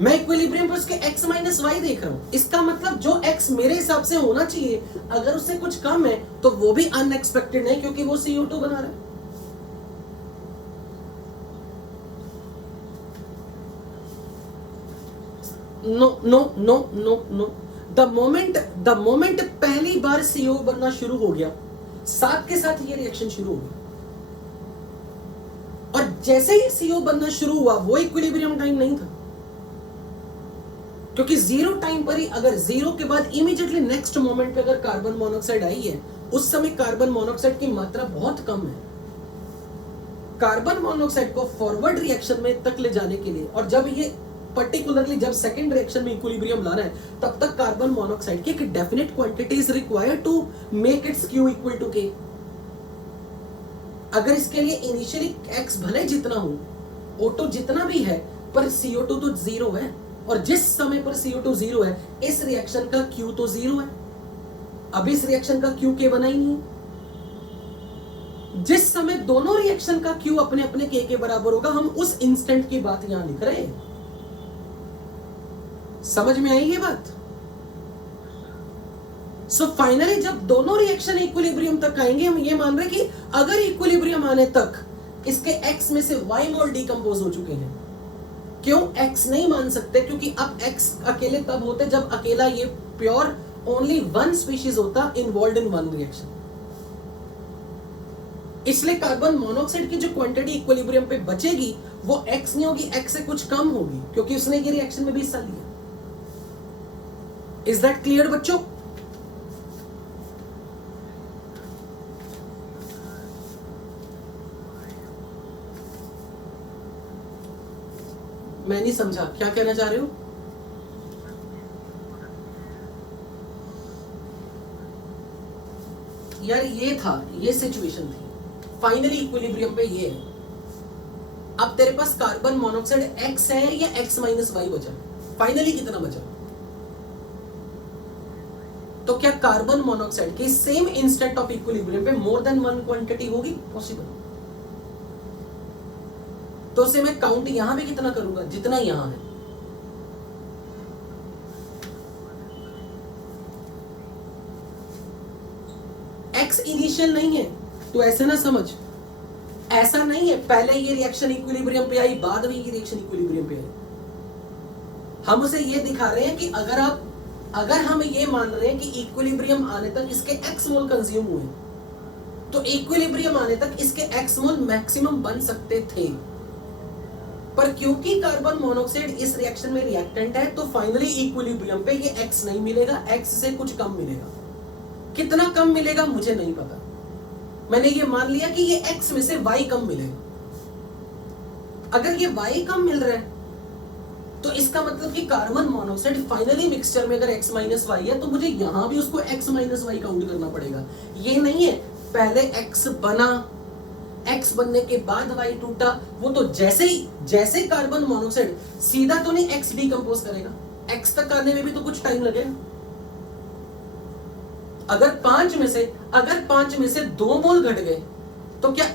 मैं इक्विलिब्रियम पर उसके x माइनस वाई देख रहा हूं, इसका मतलब जो x मेरे हिसाब से होना चाहिए अगर उससे कुछ कम है तो वो भी अनएक्सपेक्टेड है, क्योंकि वो CO2 बना रहा है। No no no no no, the moment पहली बार CO बनना शुरू हो गया, साथ के साथ ये रिएक्शन शुरू हो गया। और जैसे ही CO बनना शुरू हुआ वो इक्विलिब्रियम टाइम नहीं था, क्योंकि 0 टाइम पर ही, अगर 0 के बाद इमीडिएटली नेक्स्ट मोमेंट पे अगर कार्बन मोनोऑक्साइड आई है उस समय कार्बन मोनोऑक्साइड की मात्रा बहुत कम है। कार्बन मोनोऑक्साइड को फॉरवर्ड रिएक्शन में तक ले जाने के लिए, और जब ये पर्टिकुलरली जब सेकंड रिएक्शन में इक्विलिब्रियम लाना है, तब तक कार्बन मोनोऑक्साइड की एक definite quantity is required to make its Q equal to K। अगर इसके लिए इनिशियली X भले जितना हो, O2 जितना भी है, पर CO2 तो जीरो है, और जिस समय पर CO2 जीरो है, इस रिएक्शन का Q तो जीरो है। अब इस रिएक्शन का Q K बना ही नहीं। जिस समय दोनों रिएक्शन का Q अपने अपने K के बराबर होगा, हम उस इंस्टेंट की बात यहां लिख रहे हैं। समझ में आई ये बात? सो फाइनली जब दोनों रिएक्शन इक्विलिब्रियम तक आएंगे, हम ये मान रहे कि अगर इक्विलिब्रियम आने तक इसके X में से Y मोल डिकम्पोज हो चुके हैं। क्यों X नहीं मान सकते? क्योंकि अब X अकेले तब होते जब अकेला ये प्योर ओनली वन स्पीशीज होता इन्वॉल्व इन वन रिएक्शन। इसलिए कार्बन मोनोऑक्साइड की जो क्वांटिटी इक्विलिब्रियम पे बचेगी वो X नहीं होगी, X से कुछ कम होगी, क्योंकि उसने ये रिएक्शन में भी हिस्सा लिया। इज दैट क्लियर बच्चों? मैं नहीं समझा, क्या कहना चाह रहे हो? यार ये था, ये सिचुएशन थी, फाइनली इक्विलिब्रियम पे ये है। अब तेरे पास कार्बन मोनोऑक्साइड X है या X माइनस वाई बचा? फाइनली कितना बचा? तो क्या कार्बन मोनोऑक्साइड की सेम इंस्टेंट ऑफ इक्विलिब्रियम पे मोर देन वन क्वांटिटी होगी? पॉसिबल। तो उसे मैं काउंट यहां भी कितना करूंगा? जितना यहां है। X इनिशियल नहीं है, तो ऐसे ना समझ, ऐसा नहीं है पहले ये रिएक्शन इक्विलिब्रियम पे आई, बाद में ये रिएक्शन इक्विलिब्रियम पे आई। हम उसे ये दिखा रहे हैं कि अगर हम ये मान रहे हैं कि इक्विलिब्रियम आने तक इसके X मोल कंज्यूम हुए, तो इक्विलिब्रियम आने तक इसके X मोल मैक्सिमम बन सकते थे। पर क्योंकि कार्बन मोनोऑक्साइड इस रिएक्शन में रिएक्टेंट है, तो फाइनली इक्विलिब्रियम पे ये X नहीं मिलेगा, X से कुछ कम मिलेगा। कितना कम मिलेगा मुझे नहीं पता, मैंने ये मान लिया कि ये X में से Y कम मिलेगा। अगर ये Y कम मिल रहा है, तो इसका मतलब कि कार्बन मोनोऑक्साइड फाइनली मिक्सचर में अगर X माइनस वाई है, तो मुझे यहां भी उसको X माइनस वाई काउंट करना पड़ेगा। ये नहीं है पहले X बना, X बनने के बाद Y टूटा। वो तो जैसे कार्बन मोनोऑक्साइड सीधा तो नहीं X डिकम्पोज करेगा, X तक आने में भी तो कुछ टाइम लगेगा। अगर पांच में से 2 मोल घट गए, तो क्या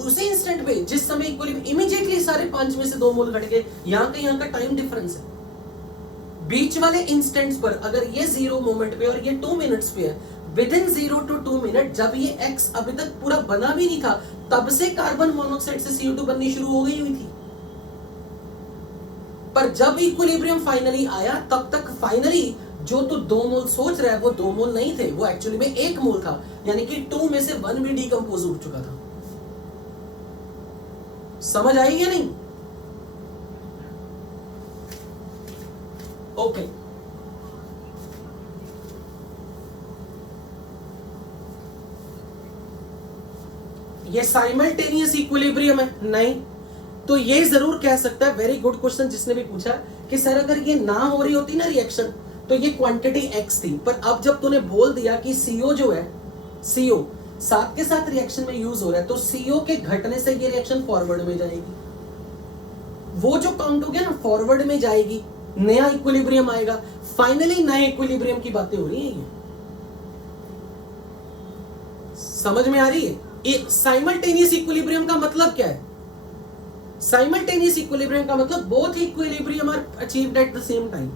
उसी इंस्टेंट पे जिस समय इमीडिएटली सारे 5 में से 2 मोल घट गए? यहां का टाइम डिफरेंस है। बीच वाले इंस्टेंट्स पर अगर ये 0 मोमेंट पे और ये 2 मिनट्स पे है, विद इन 0 to 2 मिनट, जब ये X अभी तक पूरा बना भी नहीं था, तब से कार्बन मोनोऑक्साइड से CO2 बननी शुरू हो गई हुई थी। पर जब इक्विलिब्रियम फाइनली आया, तब तक फाइनली जो तो 2 मोल सोच रहा है वो 2 मोल नहीं थे, वो एक्चुअली में 1 मोल था, यानी कि 2 में से 1 भी डिकम्पोज हो चुका था। समझ आई या नहीं? ओके। ये साइमल्टेनियस इक्विलिब्रियम है? नहीं। तो ये जरूर कह सकता है, वेरी गुड क्वेश्चन जिसने भी पूछा, कि सर अगर ये ना हो रही होती ना रिएक्शन, तो ये क्वांटिटी X थी, पर अब जब तूने बोल दिया कि CO जो है, CO साथ के साथ रिएक्शन में यूज हो रहा है, तो CO के घटने से ये रिएक्शन फॉरवर्ड में जाएगी। वो जो काउंट हो गया ना, फॉरवर्ड में जाएगी, नया इक्विलिब्रियम आएगा। फाइनली नए इक्विलिब्रियम की बातें हो रही हैं। ये समझ में आ रही है? ये साइमल्टेनियस इक्विलिब्रियम का मतलब क्या है? साइमल्टेनियस इक्विलिब्रियम का मतलब both equilibrium are achieved at the same time.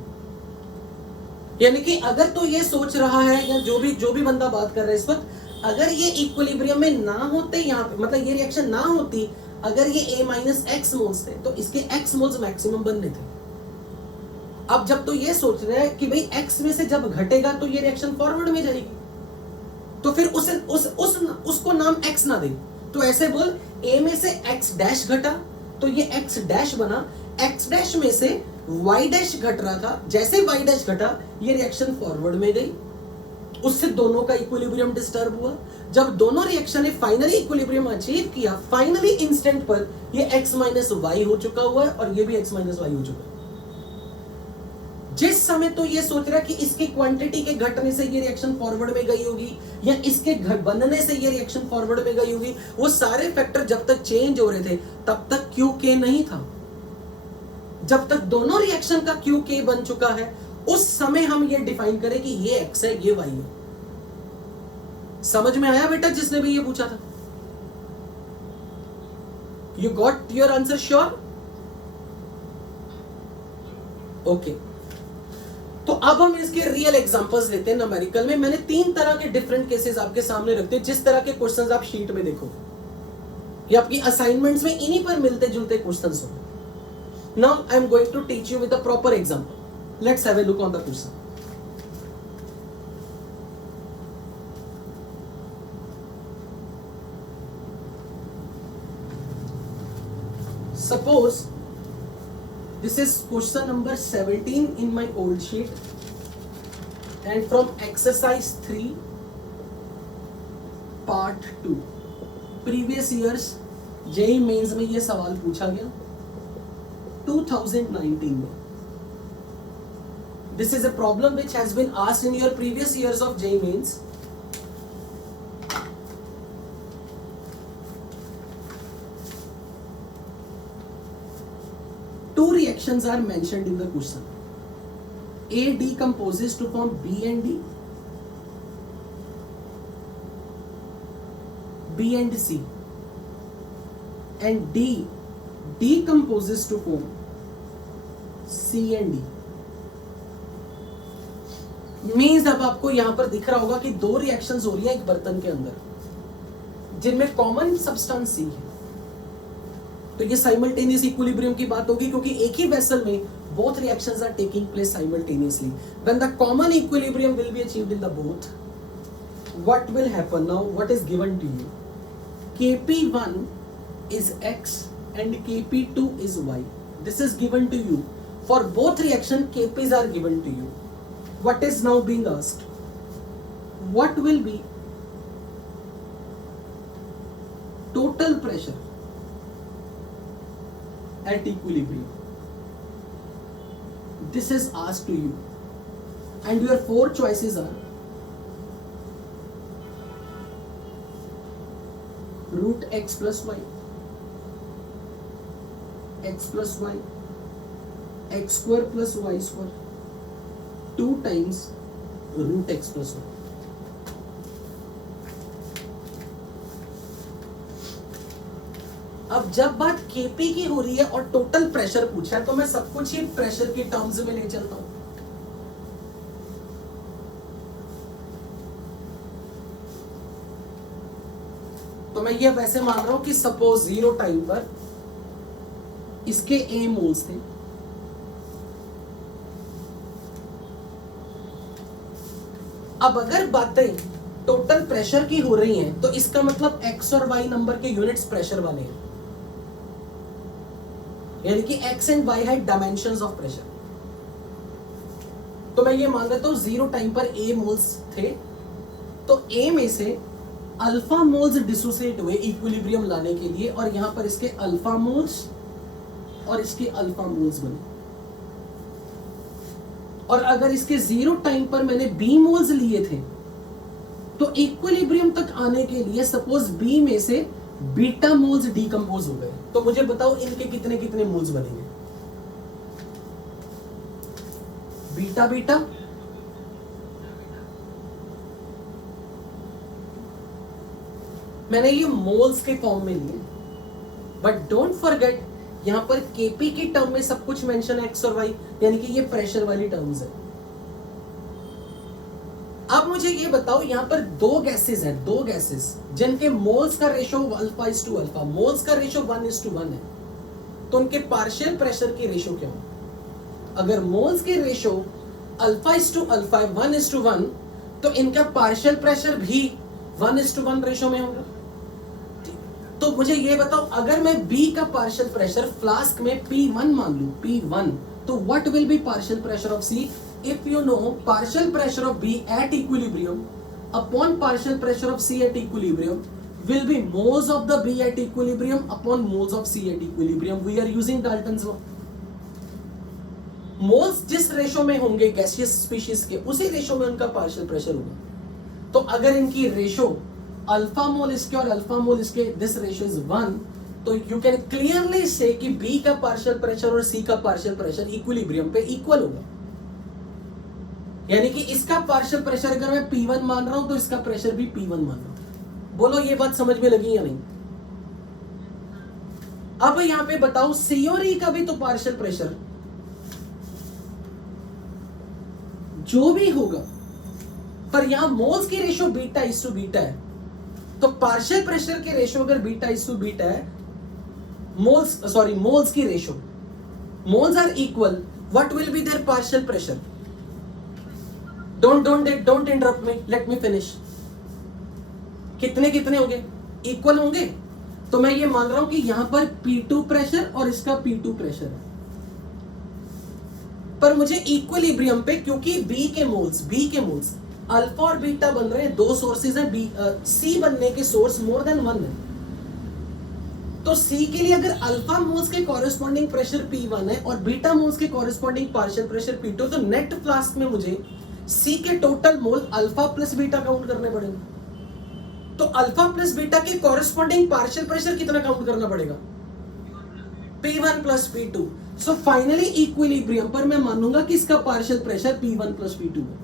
यानी कि अगर तो ये सोच रहा है, या जो भी बंदा बात कर रहा है इस वक्त, अगर ये इक्विलिब्रियम में ना होते, यहाँ पे मतलब ये रिएक्शन ना होती, अगर ये A माइनस X मोल्स थे, तो इसके X मोल्स मैक्सिमम बनने थे। अब जब तो ये सोच रहे हैं कि भाई X में से जब घटेगा तो ये रिएक्शन फॉरवर्ड में जाएगी, तो फिर उसको नाम X ना दे, तो ऐसे बोल A में से X डैश घटा तो ये X डैश बना, X डैश में से Y डैश घट रहा था, जैसे Y डैश घटा ये रिएक्शन फॉरवर्ड में गई। उससे दोनों का इक्विलिब्रियम डिस्टर्ब हुआ। जब दोनों रिएक्शन ने फाइनली इक्विलिब्रियम अचीव किया, फाइनली इंस्टेंट पर ये x माइनस वाई हो चुका हुआ है और ये भी x माइनस वाई हो चुका है। जिस समय तो ये सोच रहा कि इसकी क्वांटिटी के घटने से ये रिएक्शन फॉरवर्ड में गई होगी या इसके बनने से ये रिएक्शन फॉरवर्ड में गई होगी, वो सारे फैक्टर जब तक चेंज हो रहे थे तब तक क्यू के नहीं था। जब तक दोनों रिएक्शन का क्यू के बन चुका है, उस समय हम ये डिफाइन करें कि ये एक्स है, ये वाई है। समझ में आया बेटा जिसने भी ये पूछा था? You got your answer sure? Okay, तो अब हम इसके रियल एग्जांपल्स लेते हैं न्यूमेरिकल में। मैंने 3 तरह के डिफरेंट केसेस आपके सामने रखते हैं। जिस तरह के क्वेश्चंस आप शीट में देखो, ये आपकी असाइनमेंट्स में इन्हीं पर मिलते जुलते क्वेश्चंस होंगे। Now I am going to teach you with a proper example. Let's have a look on the question. Suppose this is question number 17 in my old sheet and from exercise 3 part 2 previous years JEE mains में ये सवाल पूछा गया 2019 में। This is a problem which has been asked in your previous years of JEE mains. Two reactions are mentioned in the question. A decomposes to form B and D, B and C, and D decomposes to form C and D. Means अब आपको यहां पर दिख रहा होगा कि 2 reactions हो रही हैं एक बर्तन के अंदर जिनमें कॉमन सब्सटेंस C है। तो ये साइमल्टेनियस इक्विलिब्रियम की बात होगी क्योंकि एक ही वेसल में both reactions are taking place simultaneously. When the common equilibrium will be achieved in the both, what will happen? Now what is given to you? Kp1 is X and Kp2 is Y. This is given to you. For both reaction, Kp's are given to you. What is now being asked? What will be total pressure at equilibrium? This is asked to you. And your 4 choices are root x plus y, x plus y, x square plus y square, 2 times root x plus y. अब जब बात Kp की हो रही है और total pressure पूछा है तो मैं सब कुछ ही प्रेशर के टर्म्स में ले चलता हूं. तो मैं ये वैसे मान रहा हूं कि सपोज 0 टाइम पर इसके A मोल्स थे. अब अगर बातें टोटल प्रेशर की हो रही हैं तो इसका मतलब x और y नंबर के यूनिट्स प्रेशर वाले हैं, यानी कि x एंड y है डायमेंशंस ऑफ प्रेशर. तो मैं ये मान लेता हूं 0 टाइम पर A मोल्स थे तो A में से अल्फा मोल्स डिसोसिएट हुए इक्विलिब्रियम लाने के लिए और यहां पर इसके अल्फा मोल्स और इसके अल्फा मोल्स बने. और अगर इसके 0 टाइम पर मैंने B मोल्स लिए थे तो इक्विलिब्रियम तक आने के लिए सपोज B में से बीटा मोल्स डीकंपोज हो गए तो मुझे बताओ इनके कितने कितने मोल्स बनेंगे. बीटा बीटा मैंने ये मोल्स के फॉर्म में लिए, बट डोंट फॉरगेट यहां पर Kp की टर्म में सब कुछ मेंशन है x और y, यानी कि ये प्रेशर वाली टर्म्स है. अब मुझे ये बताओ यहां पर 2 गैसेस हैं, 2 गैसेस जिनके मोल्स का ratio alpha is to alpha, moles का रेशो 1:1 है, तो उनके पार्शियल प्रेशर की रेशो क्या हो? अगर मोल्स के ratio alpha is to alpha 1:1 तो इनका पार्शियल प्रेशर भी 1:1 रेशो में होगा. तो मुझे ये बताओ अगर मैं B का पार्शियल प्रेशर फ्लास्क में P1 मान लूं, P1, तो what will be partial pressure of C? if you know partial pressure of B at equilibrium upon partial pressure of C at equilibrium will be moles of the B at equilibrium upon moles of C at equilibrium. We are using Dalton's law. Moles जिस ratio में होंगे gaseous species के, उसी ratio में उनका partial pressure होगा. तो अगर इनकी रेशो अल्फा मोल इसके और अल्फा मोल इसके, दिस रेशो इज 1, तो यू कैन क्लियरली से कि बी का पार्शियल प्रेशर और सी का पार्शियल प्रेशर इक्विलिब्रियम पे इक्वल होगा. यानी कि इसका पार्शियल प्रेशर अगर मैं P1 मान रहा हूं तो इसका प्रेशर भी P1 मान रहा हूं. बोलो ये बात समझ में लगी या नहीं? अब यहां पे बताओ सी और ई का भी तो पार्शियल प्रेशर जो भी होगा, पर यहां मोल्स की ratio beta is to beta है. तो पार्शियल प्रेशर के रेशो अगर बीटा इज टू बीटा है, मोल्स की ratio, moles are equal, what will be their partial pressure? Don't interrupt me, let me finish. कितने कितने होंगे? इक्वल होंगे. तो मैं ये मान रहा हूं कि यहां पर P2 प्रेशर और इसका P2 प्रेशर है, पर मुझे इक्विलिब्रियम पे, क्योंकि बी के मोल्स अल्फा और बीटा बन रहे हैं, दो सोर्सेज हैं, सी बनने के सोर्स मोर देन 1 है. तो सी के लिए अगर अल्फा मोल्स के कॉरेस्पॉन्डिंग प्रेशर P1 है और बीटा मोल्स के कॉरेस्पॉन्डिंग पार्शियल प्रेशर P2, तो नेट फ्लास्क में मुझे सी के total mole alpha plus beta count करने पड़ेंगे. तो अल्फा प्लस बीटा के कॉरेस्पॉन्डिंग पार्शियल प्रेशर कितना काउंट करना पड़ेगा? P1 plus P2. So finally equilibrium पर मैं मानूंगा कि इसका partial pressure P1 plus P2 है.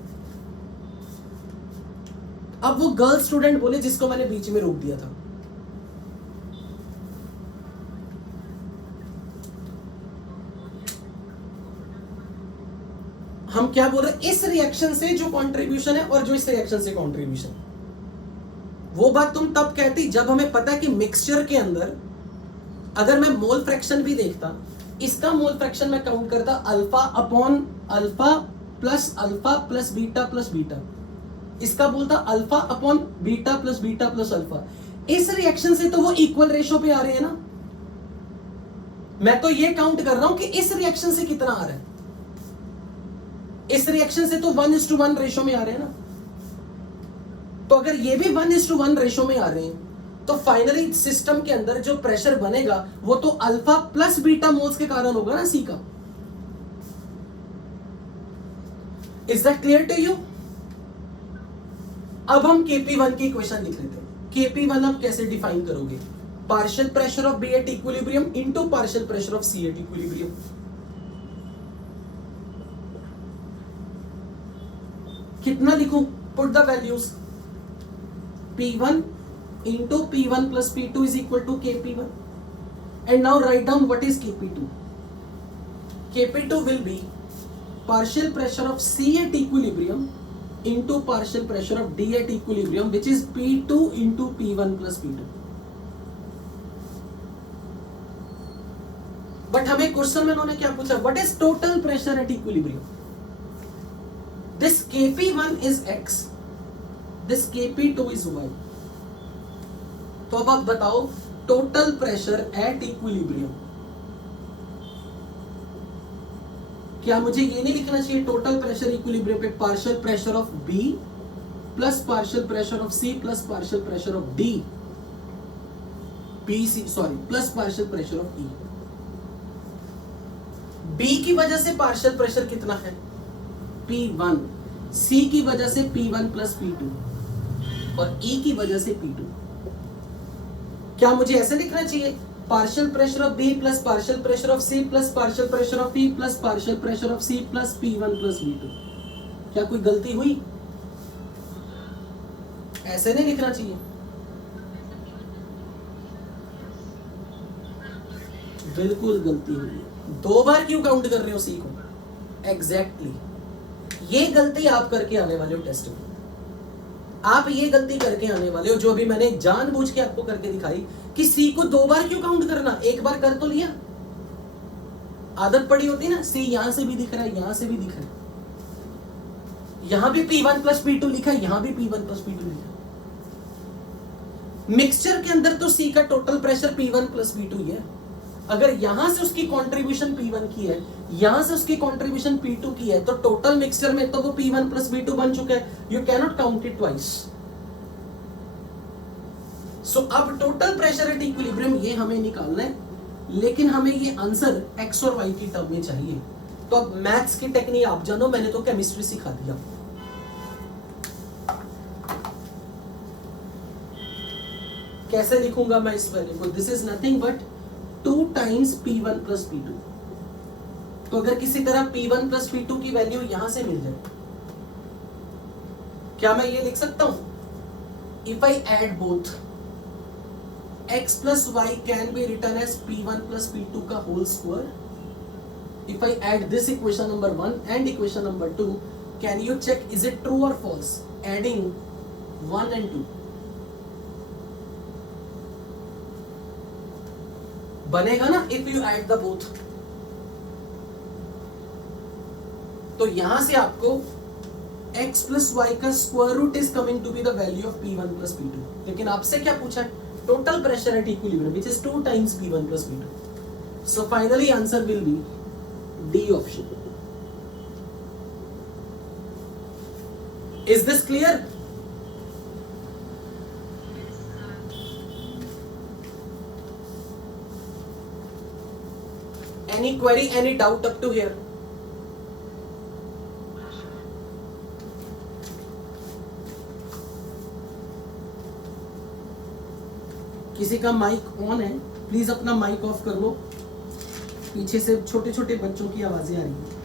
अब वो गर्ल स्टूडेंट बोले जिसको मैंने बीच में रोक दिया था, हम क्या बोल रहे हैं? इस रिएक्शन से जो कंट्रीब्यूशन है और जो इस रिएक्शन से कंट्रीब्यूशन, वो बात तुम तब कहती जब हमें पता है कि मिक्सचर के अंदर अगर मैं मोल फ्रैक्शन भी देखता, इसका मोल फ्रैक्शन मैं काउंट करता alpha upon alpha plus beta plus beta, इसका बोलता alpha upon beta plus alpha. इस रिएक्शन से तो वो इक्वल रेशो पे आ रहे हैं ना. मैं तो ये काउंट कर रहा हूं कि इस रिएक्शन से कितना आ रहा है. इस रिएक्शन से तो 1:1 रेशो में आ रहे हैं ना. तो अगर ये भी 1:1 रेशो में आ रहे हैं, तो फाइनली सिस्टम के अंदर जो प्रेशर बनेगा वो तो अल्फा प्लस बीटा मोल्स के कारण होगा ना, सी का. Is that clear to you? अब हम KP1 की इक्वेशन लिख लेते हैं. KP1 आप कैसे डिफाइन करोगे? Partial pressure of B at equilibrium into partial pressure of C at equilibrium. कितना लिखूं? Put the values. P1 into P1 plus P2 is equal to KP1. And now write down what is KP2. KP2 will be partial pressure of C at equilibrium into partial pressure of D at equilibrium, which is P2 into P1 plus P2. But हमें question में उन्होंने क्या पूछा? What is total pressure at equilibrium? This KP1 is X. This KP2 is Y. तो अब आप बताओ total pressure at equilibrium. क्या मुझे ये नहीं लिखना चाहिए टोटल प्रेशर इक्विलिब्रियम पे partial pressure of B plus partial pressure of C plus partial pressure of D, plus partial pressure of E. B की वजह से पार्शियल प्रेशर कितना है? P1. सी की वजह से P1 प्लस P2 और ई की वजह से P2. क्या मुझे ऐसे लिखना चाहिए? Partial pressure of B plus partial pressure of C plus partial pressure of E plus partial pressure of C plus P1 plus B2. क्या कोई गलती हुई? ऐसे नहीं लिखना चाहिए. बिल्कुल गलती हुई है. 2 बार क्यों काउंट कर रहे हो सी को? एग्जैक्टली ये गलती आप करके आने वाले हो टेस्ट में. आप ये गलती करके आने वाले हो जो अभी मैंने जानबूझ के आपको करके दिखाई कि सी को 2 बार क्यों काउंट करना, एक बार कर तो लिया. आदत पड़ी होती ना, सी यहां से भी दिख रहा है, यहां से भी दिख रहा है, यहां भी P1 प्लस P2 लिखा है, यहां भी P1 प्लस P2 लिखा है. मिक्सचर के अंदर तो सी का total pressure P1 plus P2 ही है. अगर यहां से उसकी कंट्रीब्यूशन P1 की है, यहां से उसकी कंट्रीब्यूशन P2 की है, तो टोटल मिक्सचर में तो वो P1 प्लस B2 बन चुका है. You cannot count it twice. So अब टोटल प्रेशर एट इक्विलिब्रियम ये हमें निकालना है, लेकिन हमें ये आंसर x और y की टर्म में चाहिए. तो अब मैथ्स की टेक्निक आप जानो, मैंने तो केमिस्ट्री सिखा दिया. कैसे लिखूंगा मैं इस वैल्यू को? This is nothing but 2 times P1 plus P2. तो अगर किसी तरह P1 प्लस P2 की वैल्यू यहां से मिल जाए, क्या मैं ये लिख सकता हूं? If I add both, x plus y can be written as P1 plus P2 का whole square. If I add this equation number 1 and equation number 2, can you check is it true or false? Adding 1 and 2. बनेगा ना if you add the both. तो यहां से आपको x plus y का square root is coming to be the value of P1 plus P2. लेकिन आपसे क्या पूछा है? Total pressure at equilibrium, which is 2 times P1 plus P2. So finally answer will be D option. Is this clear? Any query, any doubt up to here? किसी का mic on है, please अपना mic off कर लो. पीछे से छोटे छोटे बच्चों की आवाजें आ रही हैं.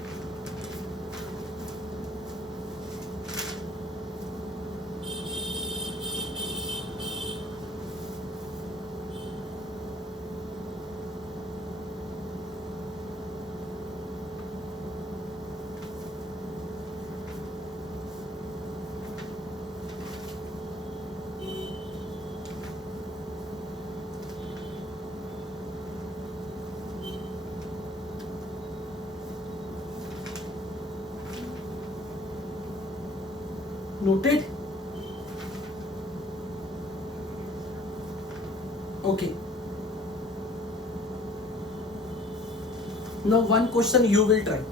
Noted? Okay. Now one question you will try.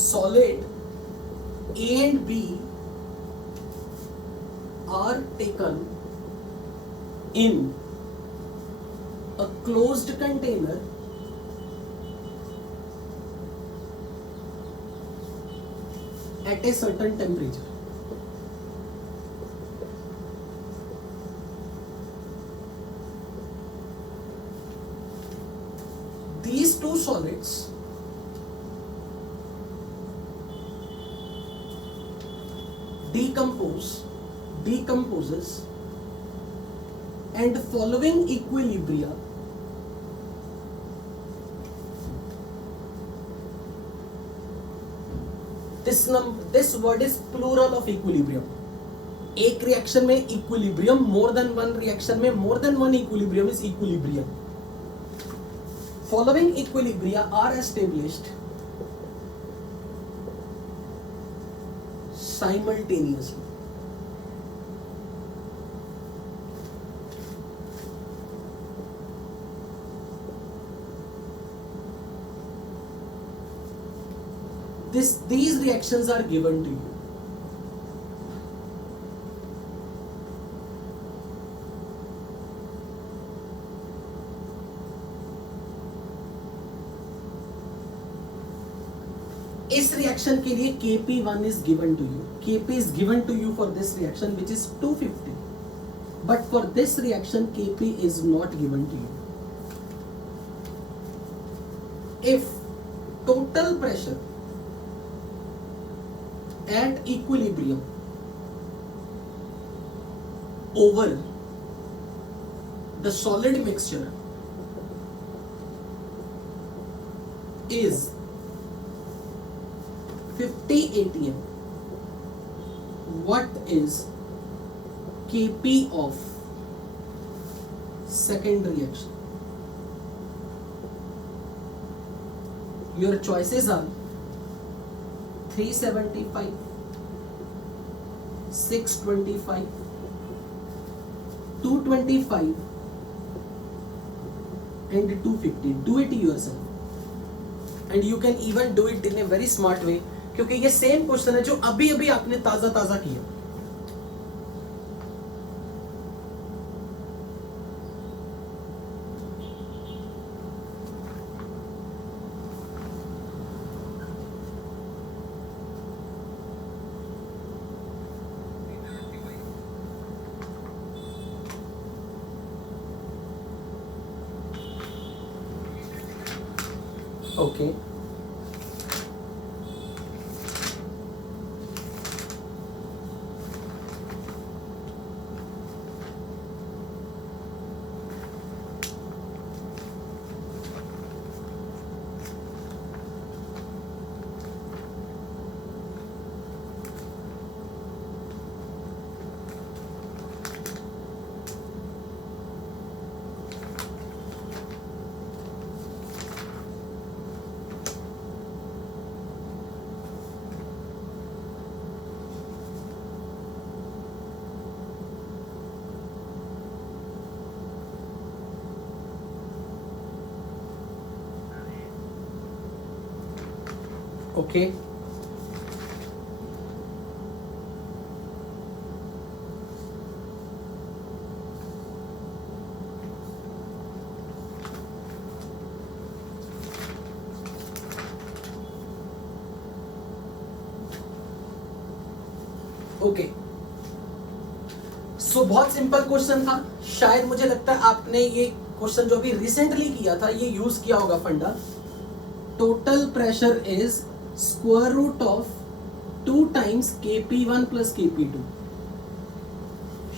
Solid A and B are taken in a closed container at a certain temperature. These two solids decomposes and following equilibria this word is plural of equilibrium. एक reaction में equilibrium, more than one reaction में more than one equilibrium is equilibrium. Following equilibria are established simultaneously. These reactions are given to you. इस reaction के लिए Kp1 is given to you. Kp is given to you for this reaction which is 250. But for this reaction Kp is not given to you. If total pressure at equilibrium over the solid mixture is 50 atm, what is Kp of second reaction. Your choices are 375, 625, 225 and 250. Do it yourself and you can even do it in a very smart way, क्योंकि ये same question है जो अभी अभी आपने ताजा ताजा किया. Okay. Okay. ओके, सो बहुत सिंपल क्वेश्चन था. शायद मुझे लगता है आपने ये क्वेश्चन जो अभी रिसेंटली किया था ये यूज किया होगा. फंडा, total pressure is square root of 2 times Kp1 plus Kp2.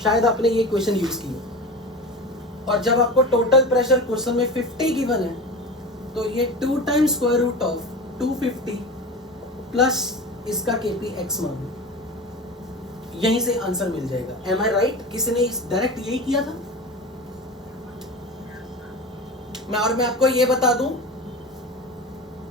शायद आपने ये क्वेश्चन यूज किया. और जब आपको टोटल प्रेशर क्वेश्चन में 50 गिवन है तो ये 2 times square root of 250 plus इसका Kpx मान लो, यहीं से आंसर मिल जाएगा. Am I right? किसी ने डायरेक्ट यही किया था? मैं आपको ये बता दूं,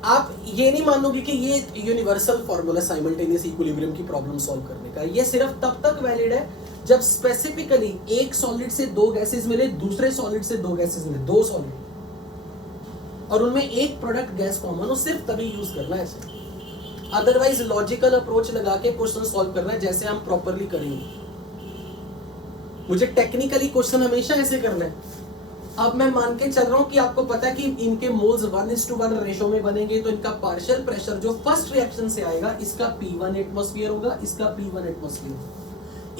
आप ये नहीं मानोगे कि ये यूनिवर्सल फॉर्मूला साइमल्टेनियस इक्विलिब्रियम की प्रॉब्लम सॉल्व करने का. ये सिर्फ तब तक वैलिड है जब स्पेसिफिकली एक सॉलिड से 2 गैसेस मिले, दूसरे सॉलिड से 2 गैसेस मिले, 2 सॉलिड और उनमें एक प्रोडक्ट गैस कॉमन हो, सिर्फ तभी यूज करना है ऐसे. अदरवाइज लॉजिकल अप्रोच लगा के क्वेश्चन सॉल्व करना है जैसे हम प्रॉपरली करेंगे. मुझे टेक्निकली क्वेश्चन हमेशा ऐसे करना है. अब मैं मान के चल रहा हूं कि आपको पता है कि इनके मोल्स 1:1 रेशो में बनेंगे, तो इनका पार्शियल प्रेशर जो फर्स्ट रिएक्शन से आएगा इसका P1 एटमॉस्फेयर होगा, इसका P1 एटमॉस्फेयर.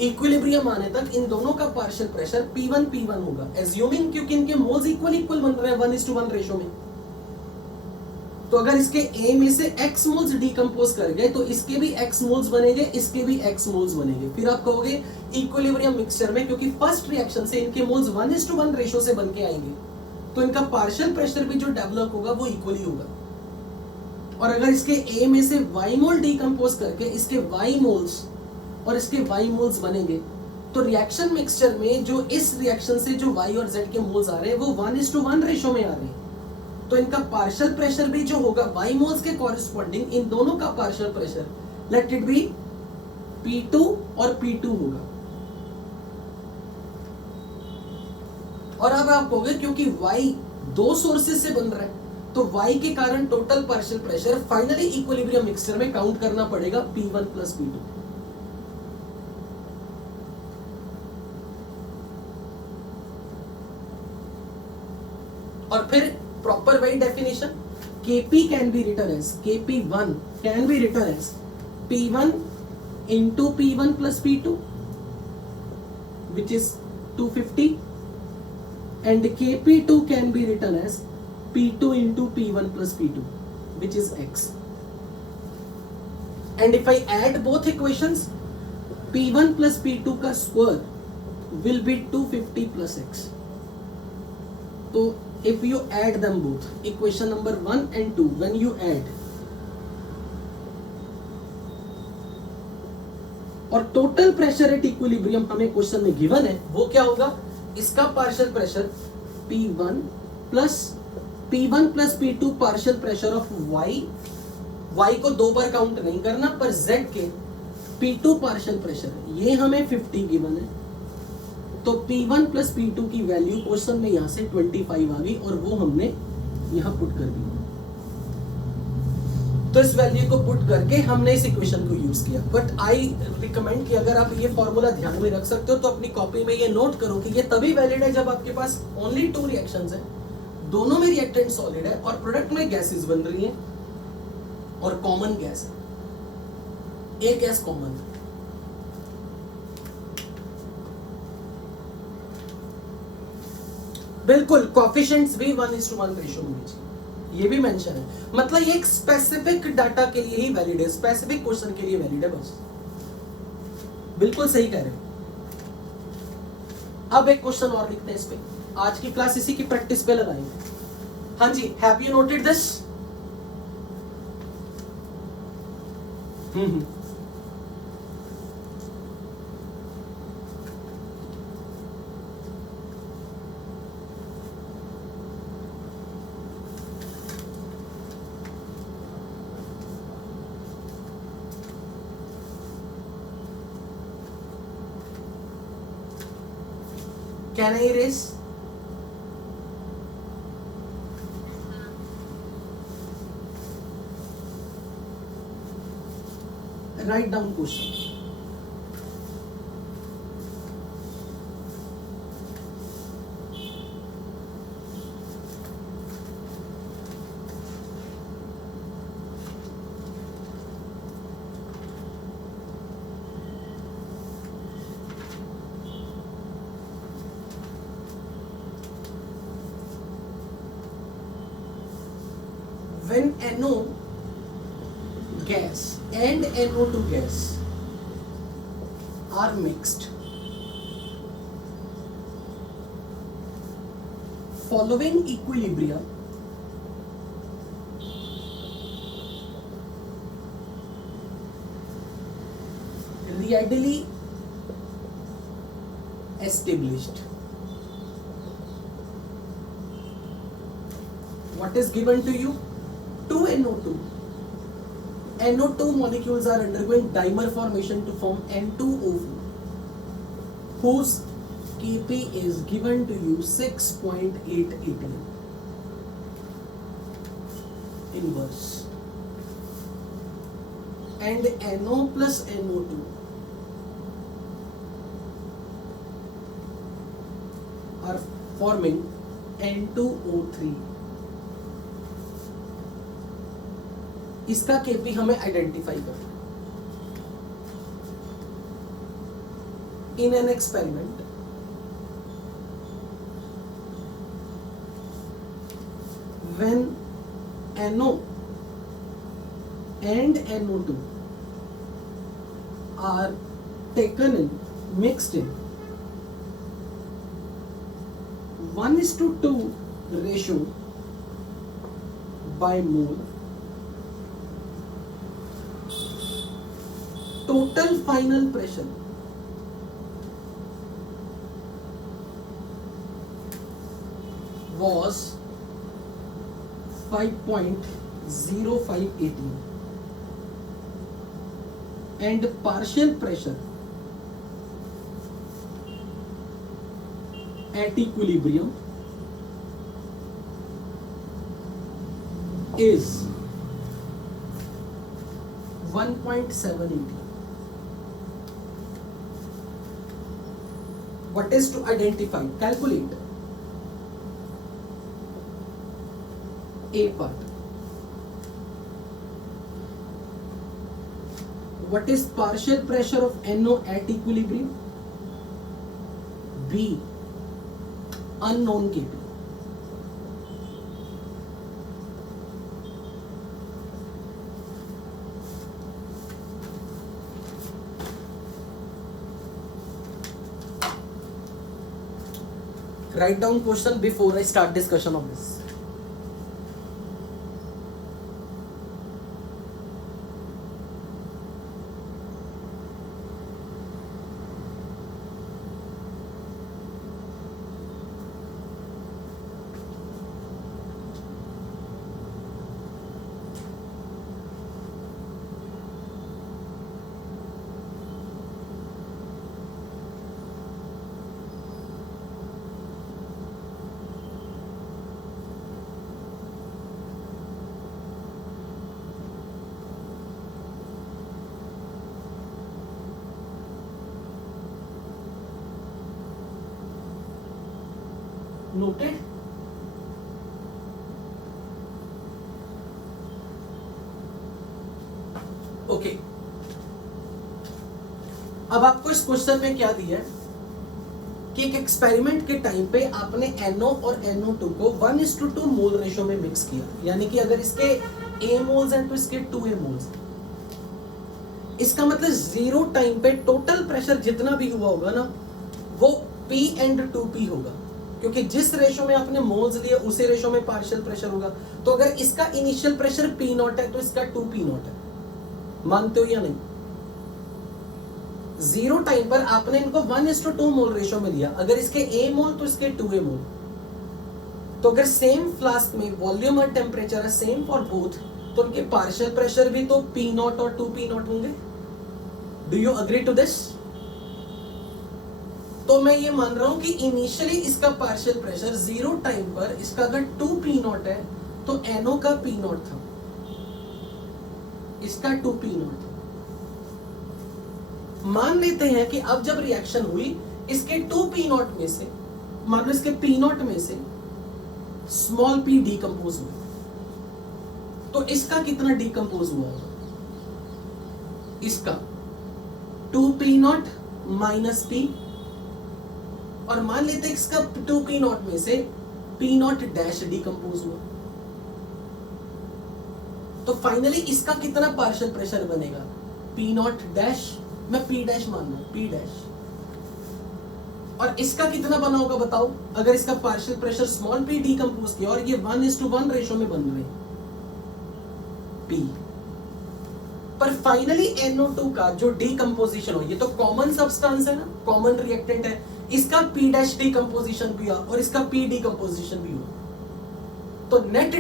इक्विलिब्रियम आने तक इन दोनों का पार्शियल प्रेशर P1 होगा, एज्यूमिंग क्योंकि इनके मोल्स इक्वल बन रहे हैं 1:1 रेशो में. तो अगर इसके A में से X मोल्स डिकम्पोज कर गए तो इसके भी X मोल्स बनेंगे, इसके भी X मोल्स बनेंगे. फिर आप कहोगे इक्विलिब्रियम मिक्सचर में क्योंकि फर्स्ट रिएक्शन से इनके मोल्स 1:1 रेशो से बन के आएंगे तो इनका पार्शियल प्रेशर भी जो डेवलप होगा वो इक्वली होगा. और अगर इसके A में से Y मोल डिकम्पोज करके इसके Y मोल्स और इसके Y मोल्स बनेंगे तो रिएक्शन मिक्सचर में जो इस रिएक्शन से जो Y और Z के मोल्स आ रहे हैं वो 1:1 रेशो में आ रहे हैं. तो इनका पार्शियल प्रेशर भी जो होगा Y मोल्स के कॉरेस्पॉन्डिंग इन दोनों का partial pressure let it be P2 और P2 होगा. और अब आप कहोगे क्योंकि Y 2 सोर्सेस से बन रहा है तो Y के कारण total partial pressure finally equilibrium mixture में काउंट करना पड़ेगा P1 प्लस P2. और फिर proper way definition, Kp can be written as Kp1 can be written as P1 into P1 plus P2 which is 250 and Kp2 can be written as P2 into P1 plus P2 which is X. And if I add both equations, P1 plus P2 का square will be 250 plus X. तो if you add them both, equation number 1 and 2, when you add और total pressure at equilibrium हमें question में given है, वो क्या होगा, इसका partial pressure P1 plus P2 partial pressure of y को दो बार काउंट नहीं करना, पर z के P2 पार्शियल प्रेशर है, ये हमें 50 गिवन है, तो P1 प्लस P2 की वैल्यू क्वेश्चन में यहां से 25 आ गई और वो हमने यहां पुट कर दी। तो इस वैल्यू को पुट करके हमने इस इक्वेशन को यूज किया। बट आई रिकमेंड कि अगर आप ये फॉर्मूला ध्यान में रख सकते हो तो अपनी कॉपी में ये नोट करो कि ये तभी वैलिड है जब आपके पास ओनली 2 रिएक्शंस हैं, दोनों में रिएक्टेंट सॉलिड है और प्रोडक्ट में गैसेस बन रही हैं और कॉमन गैस है, एक गैस कॉमन है। बिल्कुल कोएफिशिएंट्स भी 1:1 रेशियो में चाहिए, ये भी मेंशन है, मतलब ये एक स्पेसिफिक डाटा के लिए ही वैलिड है, स्पेसिफिक क्वेश्चन के लिए वैलिड है बस। बिल्कुल सही कह रहे हो। अब एक क्वेश्चन और लिखते हैं इस पे, आज की क्लास इसी की प्रैक्टिस पे लगाएंगे। हाँ जी, have you noted this? Can I erase? Write down question. When NO gas and NO2 gas are mixed, following equilibrium, readily established. What is given to you? 2NO2. NO2 molecules are undergoing dimer formation to form N2O4, whose Kp is given to you 6.818 inverse, and NO plus NO2 are forming N2O3. इसका Kp हमें identify करना। In an experiment when NO and NO2 are taken in, mixed in 1:2 ratio by mole, total final pressure was 5.0518 and partial pressure at equilibrium is 1.718. What is to identify? Calculate. A part. What is partial pressure of NO at equilibrium? B. Unknown Kp. Write down question before I start discussion of this. Noted? Okay, अब आपको इस question में क्या दिया है कि एक experiment के टाइम पे आपने NO और NO2 को 1:2 मोल रेशो में मिक्स किया, यानी कि अगर इसके A मोल्स हैं तो इसके 2A मोल्स हैं। इसका मतलब 0 टाइम पे टोटल प्रेशर जितना भी हुआ होगा ना वो P एंड 2P होगा, क्योंकि जिस रेशो में आपने मोल्स लिए उसी रेशो में पार्शियल प्रेशर होगा। तो अगर इसका इनिशियल प्रेशर P0 है तो इसका 2P0 है। मानते हो या नहीं? 0 टाइम पर आपने इनको 1:2 मोल रेशो में दिया, अगर इसके A मोल तो इसके 2A मोल। तो अगर सेम फ्लास्क में वॉल्यूम और टेम्परेचर है सेम फॉर बोथ, तो उनके पार्शियल प्रेशर भी तो P0 और 2P0 होंगे। Do you agree to this? तो मैं ये मान रहा हूं कि इनिशियली इसका पार्शियल प्रेशर 0 टाइम पर इसका अगर 2P0 है तो NO का P0 था, इसका 2P0 था। मान लेते हैं कि अब जब रिएक्शन हुई इसके 2P0 में से, मान लो इसके P0 में से स्मॉल p डिकम्पोज हुआ, तो इसका कितना डिकम्पोज हुआ होगा? इसका 2P0 माइनस P, और मान लेते हैं इसका 2P0 में से P0 डैश डिकम्पोज हुआ, तो फाइनली इसका कितना पार्शियल प्रेशर बनेगा? P0 डैश, मैं P डैश मान रहा हूं, P डैश। और इसका कितना बना होगा बताओ, अगर इसका partial pressure small p decompose किया और ये 1:1 रेशो में बन रहे P, पर फाइनली NO2 का जो डिकम्पोजिशन हो, ये तो कॉमन सब्सटेंस है ना, कॉमन रिएक्टेंट है, इसका P डैश डिकम्पोजिशन भी हुआ और इसका P डिकम्पोजिशन भी हुआ, तो नेट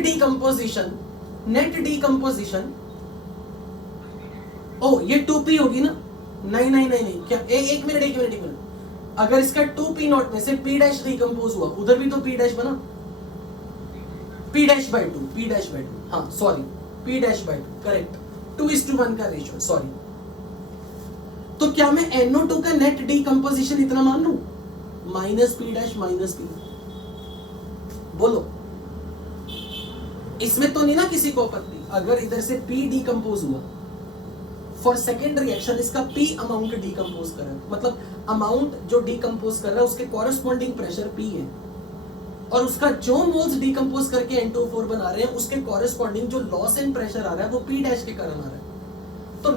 डिकम्पोजिशन ओ ये 2P होगी ना? नहीं, क्या? एक मिनट, अगर इसका 2P0 में से P डैश डिकम्पोज हुआ, उधर भी तो P डैश बना, P डैश बाय 2, हाँ sorry, P dash by 2, correct, 2:1 का रेशियो, सॉरी। तो क्या मैं NO2 का नेट डिकम्पोजिशन इतना मान लूं? Minus P dash minus P, बोलो, इसमें तो नहीं ना किसी को आपत्ति? अगर इधर से P डिकम्पोज हुआ फॉर सेकेंड रिएक्शन, इसका P अमाउंट डिकम्पोज कर रहा है, मतलब अमाउंट जो डिकम्पोज कर रहा है उसके कॉरेस्पॉन्डिंग प्रेशर P है, और उसका जो मोल्स डिकम्पोज करके N2O4 बना रहे हैं उसके कॉरेस्पॉन्डिंग जो लॉस इन प्रेशर आ रहा है वो P डैश के कारण आ रहा है। तो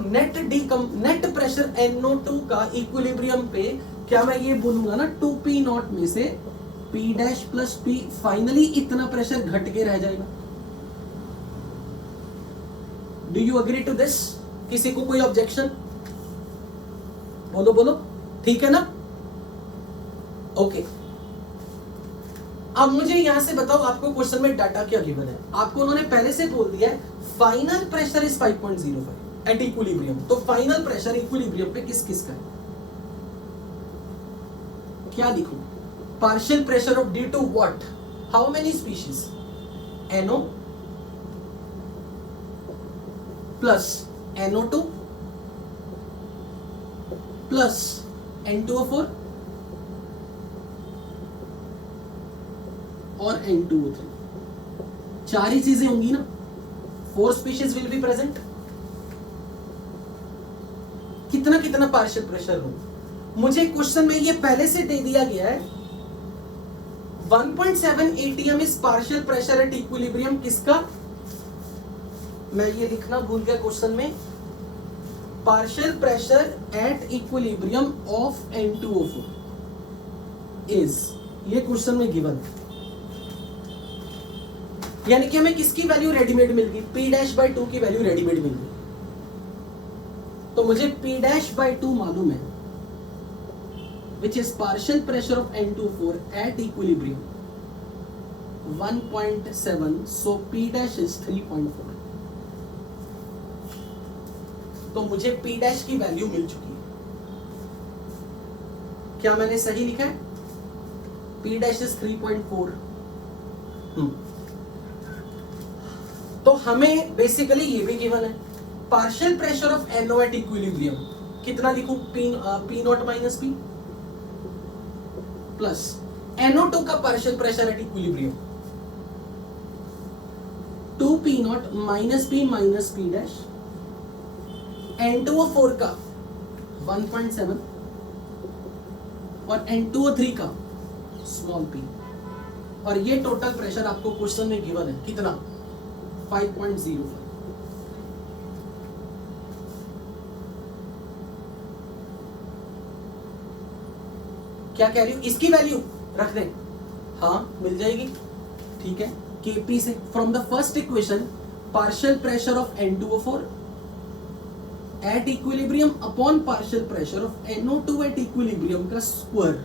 नेट प्रेशर NO2 का इक्विलिब्रियम पे क्या मैं ये बोलूंगा ना 2P0 में से P dash plus P, finally इतना प्रेशर घट के रह जाएगा। Do you agree to this? किसी को कोई ऑब्जेक्शन? बोलो, ठीक है ना? ओके, अब मुझे यहां से बताओ, आपको क्वेश्चन में डाटा क्या गिवन है? आपको उन्होंने पहले से बोल दिया है final pressure is 5.05 at equilibrium, तो फाइनल प्रेशर इक्विलिब्रियम पे किस किस का है? क्या लिखूं? Partial pressure of due to what? How many species? NO plus NO2 plus N2O4 और N2O3, 4 ही चीजें होंगी ना, 4 स्पीशीज विल बी प्रेजेंट। कितना पार्शियल प्रेशर हो? मुझे क्वेश्चन में ये पहले से दे दिया गया है 1.7 atm is partial pressure at equilibrium, किसका? मैं ये लिखना भूल गया क्वेश्चन में, partial pressure at equilibrium of N2O4 is, ये क्वेश्चन में गिवन है, यानी कि हमें किसकी वैल्यू रेडीमेड मिल गई? P डैश बाय 2 की वैल्यू रेडीमेड मिल गई, तो मुझे P डैश बाय 2 मालूम है, which is partial pressure of N2O4 at equilibrium 1.7, so P dash is 3.4, तो मुझे P डैश की वैल्यू मिल चुकी है। क्या मैंने सही लिखा है? P dash is 3.4। तो हमें बेसिकली ये भी गिवन है, partial pressure of NO at equilibrium कितना लिखूं? P0 minus P plus NO2 का partial pressure at equilibrium 2P0 minus P dash, N2O4 का 1.7 और N2O3 का स्मॉल p, और ये टोटल प्रेशर आपको क्वेश्चन में गिवन है कितना 5.05। क्या कह रही हूं, इसकी वैल्यू रख दें, हाँ मिल जाएगी, ठीक है। Kp से from the first equation partial pressure of N2O4 eight equilibrium upon partial pressure of NO2 at equilibrium का स्क्वायर,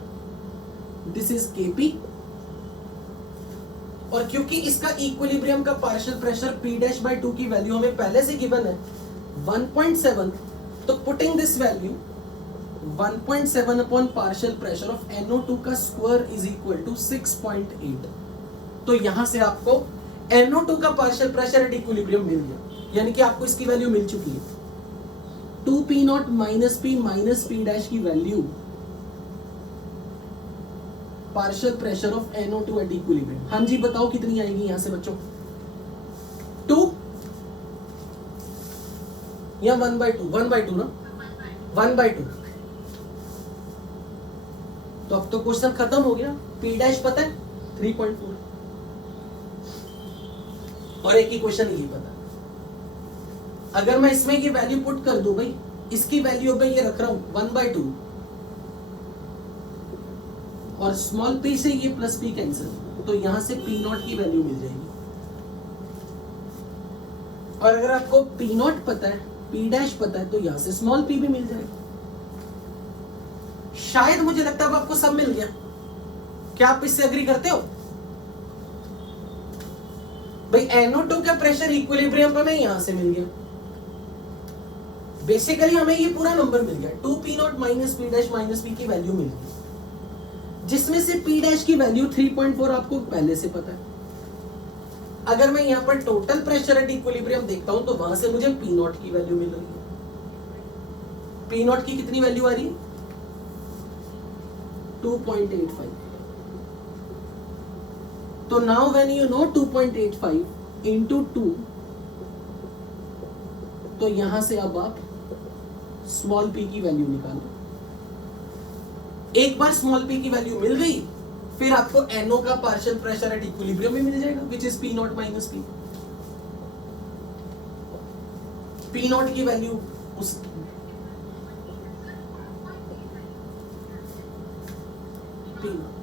दिस इज Kp। और क्योंकि इसका इक्विलिब्रियम का partial pressure P dash by 2 की वैल्यू हमें पहले से गिवन है 1.7, तो putting this value 1.7 upon partial pressure of NO2 का स्क्वायर इज इक्वल टू 6.8। तो यहां से आपको NO2 का पार्शियल प्रेशर एट इक्विलिब्रियम मिल गया, यानी कि आपको इसकी वैल्यू मिल चुकी है 2P0 माइनस P डैश की value partial pressure of NO2 at equilibrium. हाँ जी बताओ कितनी आएगी यहां से बच्चों, 2 या 1/2? 1/2 ना, 1/2। तो अब तो क्वेश्चन खत्म हो गया, P डैश पता है 3.4 और एक ही क्वेश्चन ये पता। अगर मैं इसमें ये वैल्यू पुट कर दूं भाई, इसकी वैल्यू मैं ये रख रहा हूं 1/2 और स्मॉल p से ये प्लस p कैंसिल, तो यहां से P0 की वैल्यू मिल जाएगी। और अगर आपको P0 पता है, P डैश पता है, तो यहां से स्मॉल p भी मिल जाएगा। शायद मुझे लगता है अब आपको सब मिल गया, क्या आप इससे एग्री करते हो? भाई NO2 का प्रेशर इक्विलिब्रियम पे हमें यहां से मिल गया, बेसिकली हमें ये पूरा नंबर मिल गया 2P0 minus P dash minus P की वैल्यू मिल गई, जिसमें से P डैश की वैल्यू 3.4 आपको पहले से पता है। अगर मैं यहां पर टोटल प्रेशर एट इक्विलिब्रियम देखता हूं तो वहां से मुझे P0 की वैल्यू मिल रही है। P0 की कितनी वैल्यू आ रही है 2.85। तो now when you know 2.85 into 2, तो यहां से अब आप स्मॉल p की वैल्यू निकालो। एक बार स्मॉल p की वैल्यू मिल गई, फिर आपको NO का पार्शियल प्रेशर एट इक्विलिब्रियम में मिल जाएगा, which is P0 minus P। P0 की वैल्यू उस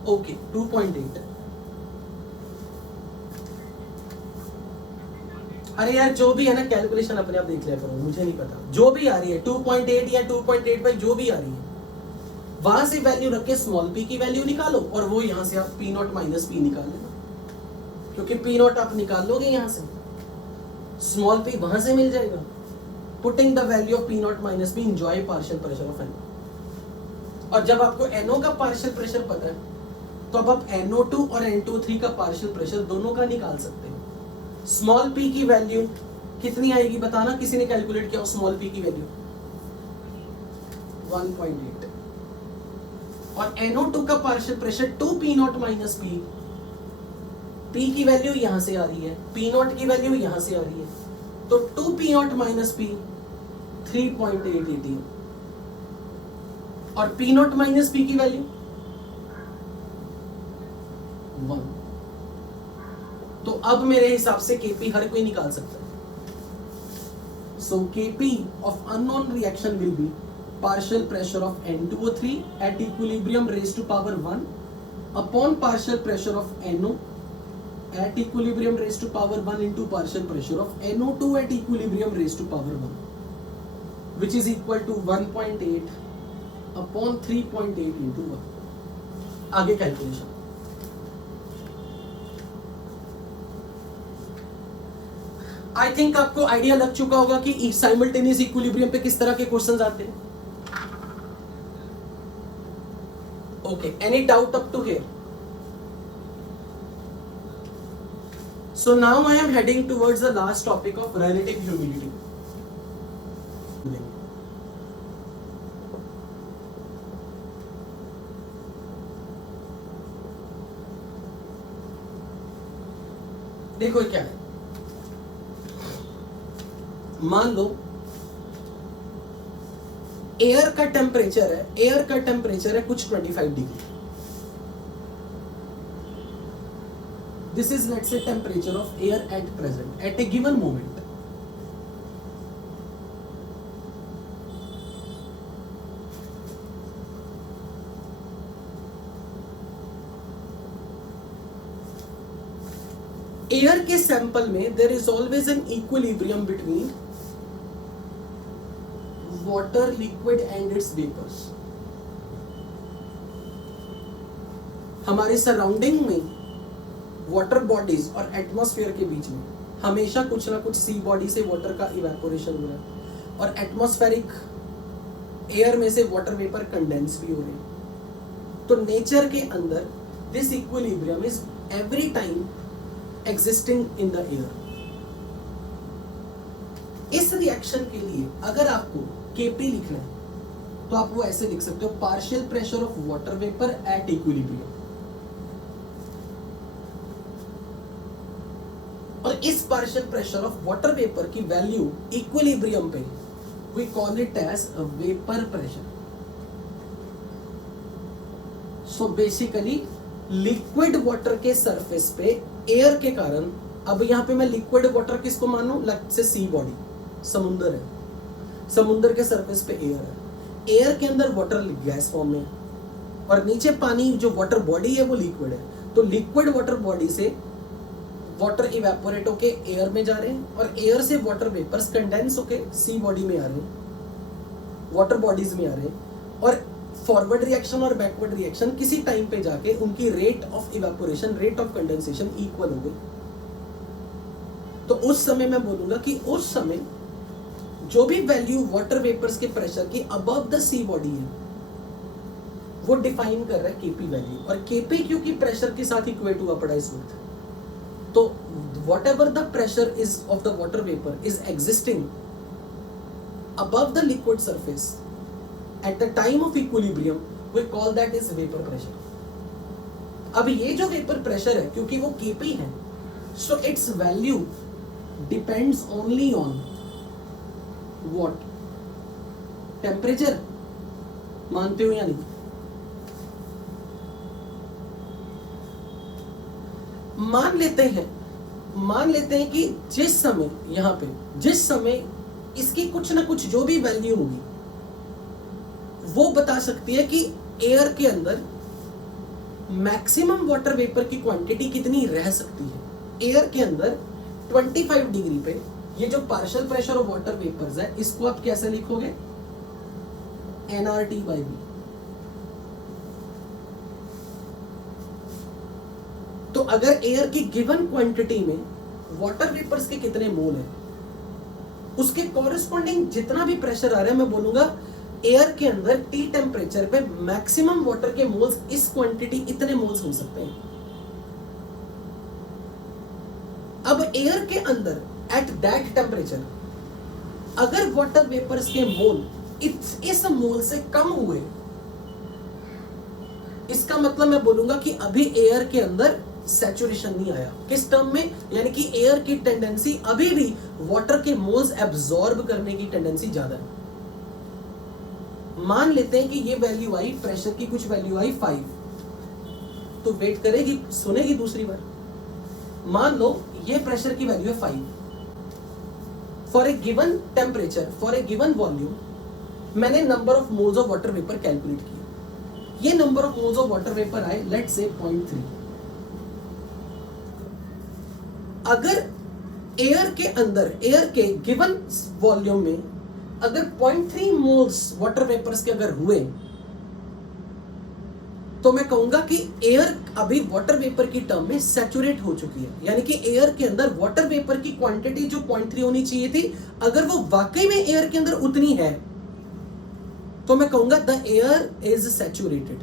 ओके 2.8। अरे यार जो भी है ना कैलकुलेशन अपने आप देख लिया करो, मुझे नहीं पता, जो भी आ रही है 2.8 या 2.85 जो भी आ रही है, वहां से वैल्यू रख के स्मॉल p की वैल्यू निकालो और वो यहां से आप P0 माइनस P निकाल लेना, क्योंकि P0 आप निकाल लोगे यहां से, स्मॉल p वहां से मिल जाएगा। Putting the value of P0 minus P enjoy partial pressure of NO। और जब आपको NO का पार्शियल प्रेशर पता है, तो अब आप NO2 और N2O3 का पार्शियल प्रेशर दोनों का निकाल सकते हो। स्मॉल p की वैल्यू कितनी आएगी बताना, किसी ने कैलकुलेट किया स्मॉल p की वैल्यू 1.8 और NO2 का partial pressure 2P0 minus P, P की वैल्यू यहां से आ रही है, P0 की वैल्यू यहां से आ रही है, तो 2P0 माइनस P 3.8 और P0 माइनस P की वैल्यू 1। तो अब मेरे हिसाब से Kp हर कोई निकाल सकता है। So Kp of unknown reaction will be partial pressure of N2O3 at equilibrium raise to power 1 upon partial pressure of NO at equilibrium raise to power 1 into partial pressure of NO2 at equilibrium raise to power 1 which is equal to 1.8 upon 3.8 into 1। आगे calculation. I think आपको idea लग चुका होगा कि simultaneous equilibrium पे किस तरह के क्वेश्चंस आते हैं। Okay, any doubt up to here? So now I am heading towards the last topic of relative humidity. देखो क्या है, मान लो एयर का टेम्परेचर है कुछ 25 degree. This is let's say temperature of air at present at a given moment. Air के sample में there is always an equilibrium between water, liquid and its vapours. हमारे सराउंडिंग में वाटर बॉडीज और atmosphere के बीच में हमेशा कुछ ना कुछ सी बॉडी से वाटर का इवेपोरेशन हो रहा है और एटमॉस्फेरिक एयर में से वाटर वेपर कंडेंस भी हो रहे हैं। तो नेचर के अंदर this equilibrium is every time existing in the air. इस रिएक्शन के लिए अगर आपको केपी लिखना है तो आप वो ऐसे लिख सकते हो, partial pressure of water vapour at equilibrium. और इस partial pressure of water vapour की वैल्यू इक्विलिब्रियम पे we call it as vapour pressure. So basically liquid water के सरफेस पे एयर के कारण, अब यहां पे मैं लिक्विड वाटर किसको मानूं, लग से सी बॉडी, समुंदर है, समुंदर के सरफेस पे एयर है, एयर के अंदर वाटर गैस फॉर्म में है और नीचे पानी जो वाटर बॉडी है वो लिक्विड है। तो लिक्विड वाटर बॉडी से वाटर इवेपोरेट होके एयर में जा रहे हैं और एयर से वाटर वेपर्स कंडेंस होके सी बॉडी में आ रहे हैं, वाटर बॉडीज में आ रहे हैं। और फॉरवर्ड रिएक्शन और बैकवर्ड रिएक्शन किसी टाइम पे जाके उनकी rate of evaporation, rate of condensation equal हो गई। तो उस समय मैं बोलूंगा कि उस समय जो भी वैल्यू वाटर वेपर्स के प्रेशर की अबव द सी बॉडी है वो डिफाइन कर रहा है केपी वैल्यू। और केपी क्योंकि प्रेशर के साथ इक्वेट हुआ पड़ा इस वक्त, तो whatever the pressure is of the water vapor is existing above the liquid surface at the time of equilibrium, we call that is vapor pressure. अब ये जो वेपर प्रेशर है क्योंकि वो केपी है, so its value depends only on what? Temperature. मानते हो या नहीं? मान लेते हैं कि जिस समय यहां पे जिस समय इसकी कुछ ना कुछ जो भी वैल्यू होगी वो बता सकती है कि एयर के अंदर मैक्सिमम वाटर वेपर की क्वांटिटी कितनी रह सकती है। एयर के अंदर 25 डिग्री पे ये जो partial pressure of water vapours है इसको आप कैसे लिखोगे, nRT/V। तो अगर एयर की गिवन क्वांटिटी में वाटर वेपर्स के कितने मोल हैं, उसके कॉरेस्पॉन्डिंग जितना भी प्रेशर आ रहा है, मैं बोलूंगा एयर के अंदर टी टेम्परेचर पे मैक्सिमम वाटर के मोल्स इस क्वांटिटी इतने मोल्स हो सकते हैं। अब एयर के अंदर एट दैट टेम्परेचर अगर वाटर वेपर्स के मोल इस मोल से कम हुए, इसका मतलब मैं बोलूंगा कि अभी एयर के अंदर सैचुरेशन नहीं आया। किस टर्म में? यानी कि एयर की टेंडेंसी अभी भी वाटर के मोल्स एब्जॉर्ब करने की टेंडेंसी ज्यादा है। मान लेते हैं कि ये वैल्यू आई, प्रेशर की कुछ वैल्यू आई 5, तो वेट करेगी, सुनेगी दूसरी बार। मान लो ये प्रेशर की वैल्यू है 5 for a given temperature, for a given volume. मैंने number of moles of water vapour calculate किया। ये number of moles of water vapour आए लेट्स से 0.3। अगर एयर के अंदर, एयर के गिवन वॉल्यूम में अगर 0.3 मोल्स वाटर वेपर्स के अगर हुए, तो मैं कहूंगा कि एयर अभी वाटर वेपर की टर्म में सैचुरेट हो चुकी है। यानी कि एयर के अंदर वाटर वेपर की क्वांटिटी जो 0.3 होनी चाहिए थी, अगर वो वाकई में एयर के अंदर उतनी है, तो मैं कहूंगा द एयर इज सैचुरेटेड।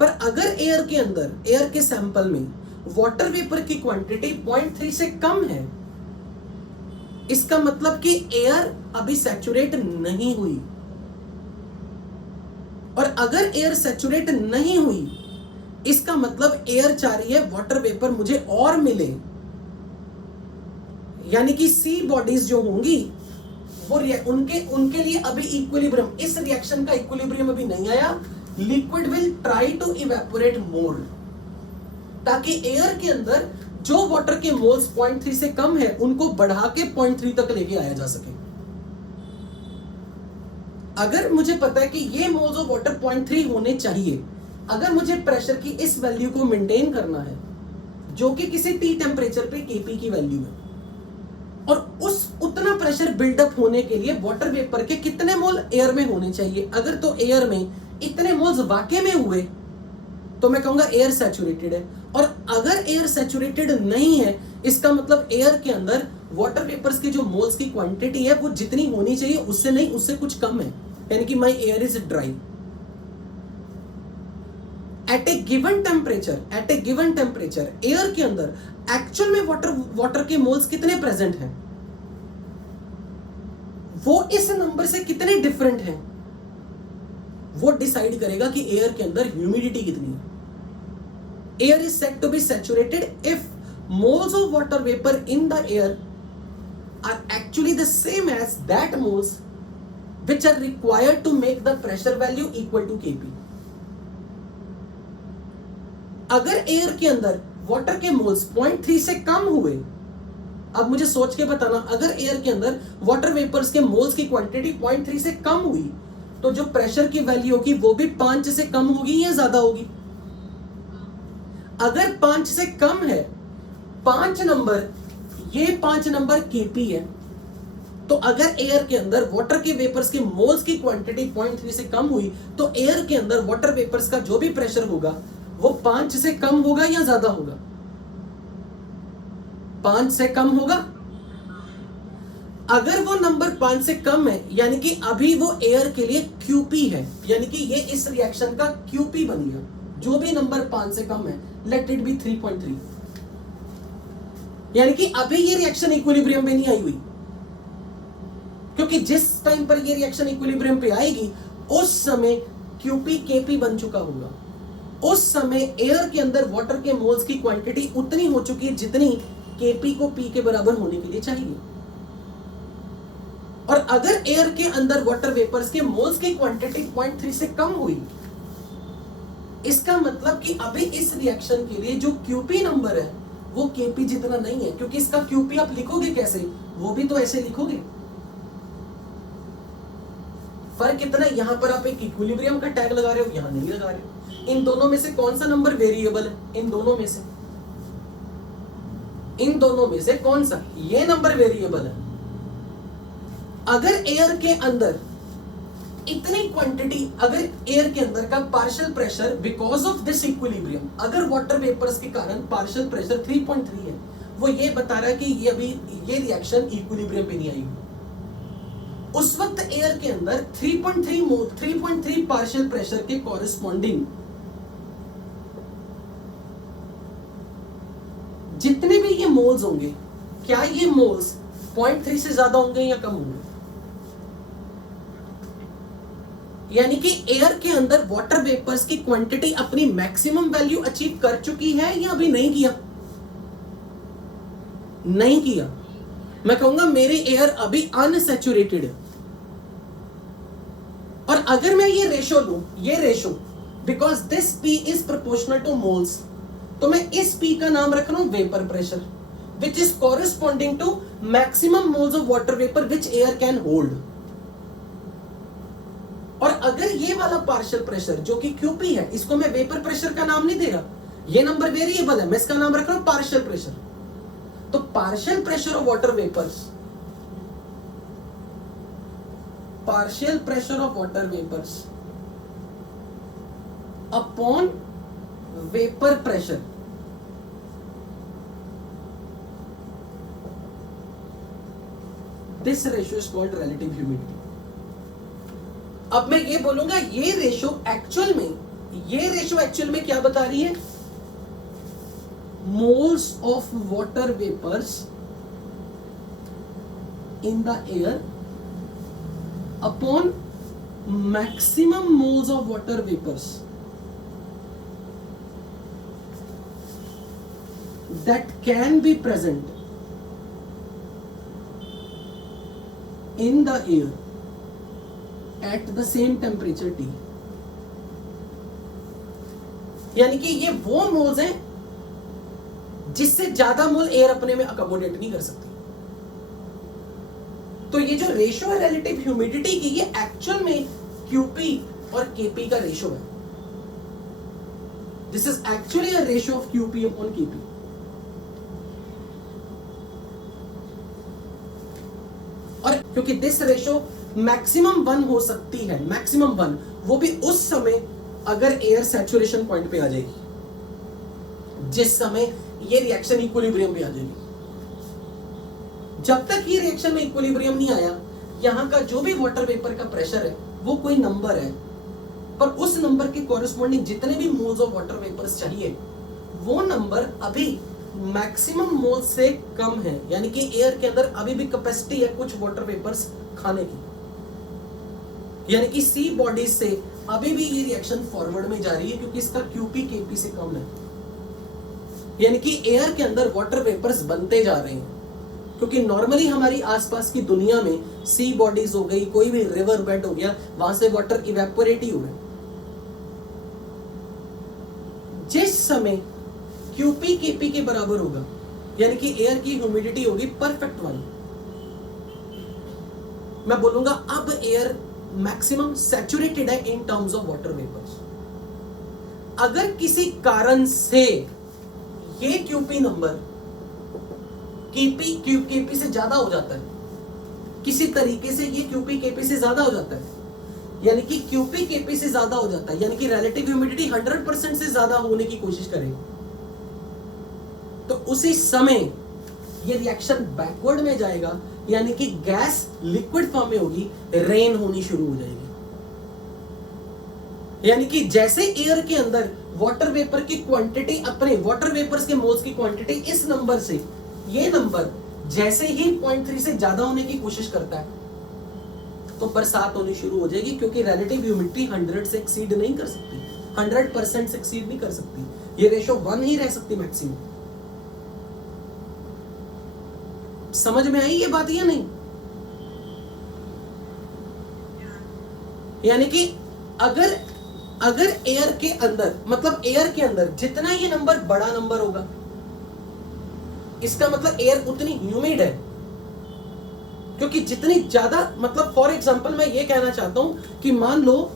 पर अगर एयर के अंदर, एयर के सैंपल में वाटर वेपर की क्वांटिटी 0.3 से कम है, इसका मतलब कि एयर अभी सैचुरेट नहीं हुई। और अगर एयर सैचुरेट नहीं हुई, इसका मतलब एयर चाह रही है वाटर वेपर मुझे और मिले, यानी कि सी बॉडीज जो होंगी वो उनके लिए अभी इक्विलिब्रियम, इस रिएक्शन का इक्विलिब्रियम अभी नहीं आया. Liquid will try to evaporate more, ताकि एयर के अंदर जो वाटर के मोल्स 0.3 से कम है उनको बढ़ा के 0.3 तक लेके आया जा सके. अगर मुझे पता है कि ये मोल्स ऑफ वाटर 0.3 होने चाहिए, अगर मुझे प्रेशर की इस वैल्यू को मेंटेन करना है जो कि किसी टी टेम्परेचर पे केपी की वैल्यू है, और उस उतना प्रेशर बिल्डअप होने के लिए वाटर वेपर के कितने मोल एयर में होने चाहिए, अगर तो एयर में इतने मोल्स वाकई में हुए तो मैं कहूंगा एयर सैचुरेटेड है. और अगर एयर सैचुरेटेड नहीं है, इसका मतलब एयर के अंदर वाटर वेपर्स की जो मोल्स की क्वांटिटी है वो जितनी होनी चाहिए उससे नहीं, उससे कुछ कम है, यानी कि my air is dry. At a given temperature air के अंदर एक्चुअल में वाटर के मोल्स कितने प्रेजेंट हैं, वो इस नंबर से कितने डिफरेंट हैं, वो डिसाइड करेगा कि एयर के अंदर ह्यूमिडिटी कितनी है. Air is said to be saturated if moles of water vapor in the air are actually the same as that moles which are required to make the pressure value equal to Kp. अगर air के अंदर water के moles 0.3 से कम हुए, अब मुझे सोच के बताना, अगर एयर के अंदर वाटर वेपर्स के मोल्स की क्वांटिटी 0.3 से कम हुई तो जो प्रेशर की वैल्यू होगी वो भी 5 से कम होगी या ज्यादा होगी. अगर 5 से कम है, 5 नंबर, ये 5 नंबर केपी है, तो अगर एयर के अंदर वाटर के वेपर्स के मोल्स की क्वांटिटी 0.3 से कम हुई तो एयर के अंदर वाटर वेपर्स का जो भी प्रेशर होगा वो 5 से कम होगा या ज्यादा होगा? 5 से कम होगा. अगर वो नंबर 5 से कम है यानी कि अभी वो एयर के लिए क्यूपी है, यानी कि ये इस रिएक्शन का क्यूपी बन गया. जो भी नंबर 5 से कम है, लेट इट बी 3.3, यानी कि अभी ये रिएक्शन इक्विलिब्रियम पे नहीं आई हुई, क्योंकि जिस टाइम पर ये रिएक्शन इक्विलिब्रियम पे आएगी उस समय क्यूपी केपी बन चुका होगा. उस समय एयर के अंदर वाटर के मोल्स की क्वांटिटी उतनी हो चुकी है जितनी केपी को पी के बराबर होने के लिए चाहिए. और अगर एयर के अंदर वाटर वेपर्स के मोल्स की क्वांटिटी 0.3 से कम हुई, इसका मतलब कि अभी इस रिएक्शन के लिए जो क्यूपी नंबर है वो केपी जितना नहीं है, क्योंकि इसका क्यूपी आप लिखोगे कैसे, वो भी तो ऐसे लिखोगे. फर्क इतना, यहां पर आप एक इक्विलिब्रियम का टैग लगा रहे हो, यहां नहीं लगा रहे हो. इन दोनों में से कौन सा नंबर वेरिएबल है? इन दोनों में से कौन सा? ये नंबर वेरिएबल है. अगर एयर के अंदर इतनी क्वांटिटी, अगर एयर के अंदर का partial pressure because of this equilibrium, अगर वाटर वेपर्स के कारण पार्शियल प्रेशर 3.3 है, वो ये बता रहा है कि ये अभी ये रिएक्शन इक्विलिब्रियम पे नहीं आई. उस वक्त एयर के अंदर 3.3 पार्शियल प्रेशर के कॉरेस्पॉन्डिंग जितने भी ये मोल्स होंगे, क्या ये मोल्स 0.3 से ज्यादा होंगे या कम होंगे? यानी कि एयर के अंदर वाटर वेपर्स की क्वांटिटी अपनी मैक्सिमम वैल्यू अचीव कर चुकी है या अभी नहीं किया? नहीं किया. मैं कहूंगा मेरी एयर अभी अनसैचुरेटेड है. और अगर मैं ये रेशो लूं, ये ratio, because this P is proportional to moles, तो मैं इस पी का नाम रख रहा हूं vapour pressure, which is corresponding to maximum moles of water vapour which air can hold. और अगर ये वाला पार्शियल प्रेशर जो कि क्यूपी है, इसको मैं वेपर प्रेशर का नाम नहीं दे रहा, ये नंबर वेरिएबल है, मैं इसका नाम रख रहा हूं पार्शियल प्रेशर. तो partial pressure of water vapours, partial pressure of water vapours upon vapour pressure, this ratio is called relative humidity. अब मैं ये बोलूंगा ये रेशियो एक्चुअल में क्या बता रही है? Moles of water vapours in the air upon maximum moles of water vapours that can be present in the air at the same temperature T. यानी कि ये वो मोल्स हैं जिससे ज्यादा मोल एयर अपने में अकोमोडेट नहीं कर सकती। तो ये जो रेशो है रिलेटिव ह्यूमिडिटी की, ये एक्चुअल में QP और KP का रेशो है। This is actually a ratio of QP upon KP। और क्योंकि दिस रेशो मैक्सिमम 1 हो सकती है, मैक्सिमम 1, वो भी उस समय अगर एयर सैचुरेशन पॉइंट पे आ जाएगी, जिस समय ये रिएक्शन इक्विलिब्रियम पे आ जाएगी। जब तक ये रिएक्शन में इक्विलिब्रियम नहीं आया, यहां का जो भी वाटर वेपर का प्रेशर है वो कोई नंबर है, पर उस नंबर के कॉरेस्पॉन्डिंग जितने भी मोल्स ऑफ वाटर वेपर्स चाहिए, वो नंबर अभी मैक्सिमम मोल से कम है। यानी कि एयर के अंदर अभी भी कैपेसिटी है कुछ वाटर वेपर्स खाने की। यानी कि सी बॉडीज से अभी भी ये रिएक्शन फॉरवर्ड में जा रही है, क्योंकि इसका QP KP से कम है। यानी कि एयर के अंदर वाटर वेपर्स बनते जा रहे हैं, क्योंकि नॉर्मली हमारी आसपास की दुनिया में सी बॉडीज हो गई, कोई भी रिवर बेड हो गया, वहां से वाटर इवेपोरेट ही हो गए। जिस समय QP KP के बराबर होगा, यानी कि एयर की ह्यूमिडिटी होगी परफेक्ट 1, मैं बोलूंगा अब एयर मैक्सिमम सैचुरेटेड है in terms of water vapours. अगर किसी कारण से ये QP नंबर KP से ज्यादा हो जाता है, किसी तरीके से ये QP KP से ज्यादा हो जाता है, यानी कि QP KP से ज्यादा हो जाता है, यानी कि रिलेटिव ह्यूमिडिटी 100% से ज्यादा होने की कोशिश करें, तो उसी समय ये रिएक्शन बैकवर्ड में जाएगा, यानी कि गैस लिक्विड फॉर्म में होगी, रेन होनी शुरू हो जाएगी। यानी कि जैसे एयर के अंदर वाटर वेपर की क्वांटिटी, अपने वाटर वेपर्स के मोल्स की क्वांटिटी इस नंबर से, ये नंबर जैसे ही 0.3 से ज्यादा होने की कोशिश करता है, तो बरसात होनी शुरू हो जाएगी, क्योंकि रिलेटिव ह्यूमिडिटी 100 से एक्सीड नहीं कर सकती, 100% से एक्सीड नहीं कर सकती, ये रेशो 1 ही रह सकती मैक्सिमम। समझ में आई ये बात या नहीं? यानी कि अगर एयर के अंदर, मतलब एयर के अंदर जितना ये नंबर बड़ा नंबर होगा, इसका मतलब एयर उतनी ह्यूमिड है, क्योंकि जितनी ज्यादा, मतलब फॉर एग्जांपल मैं ये कहना चाहता हूं कि मान लो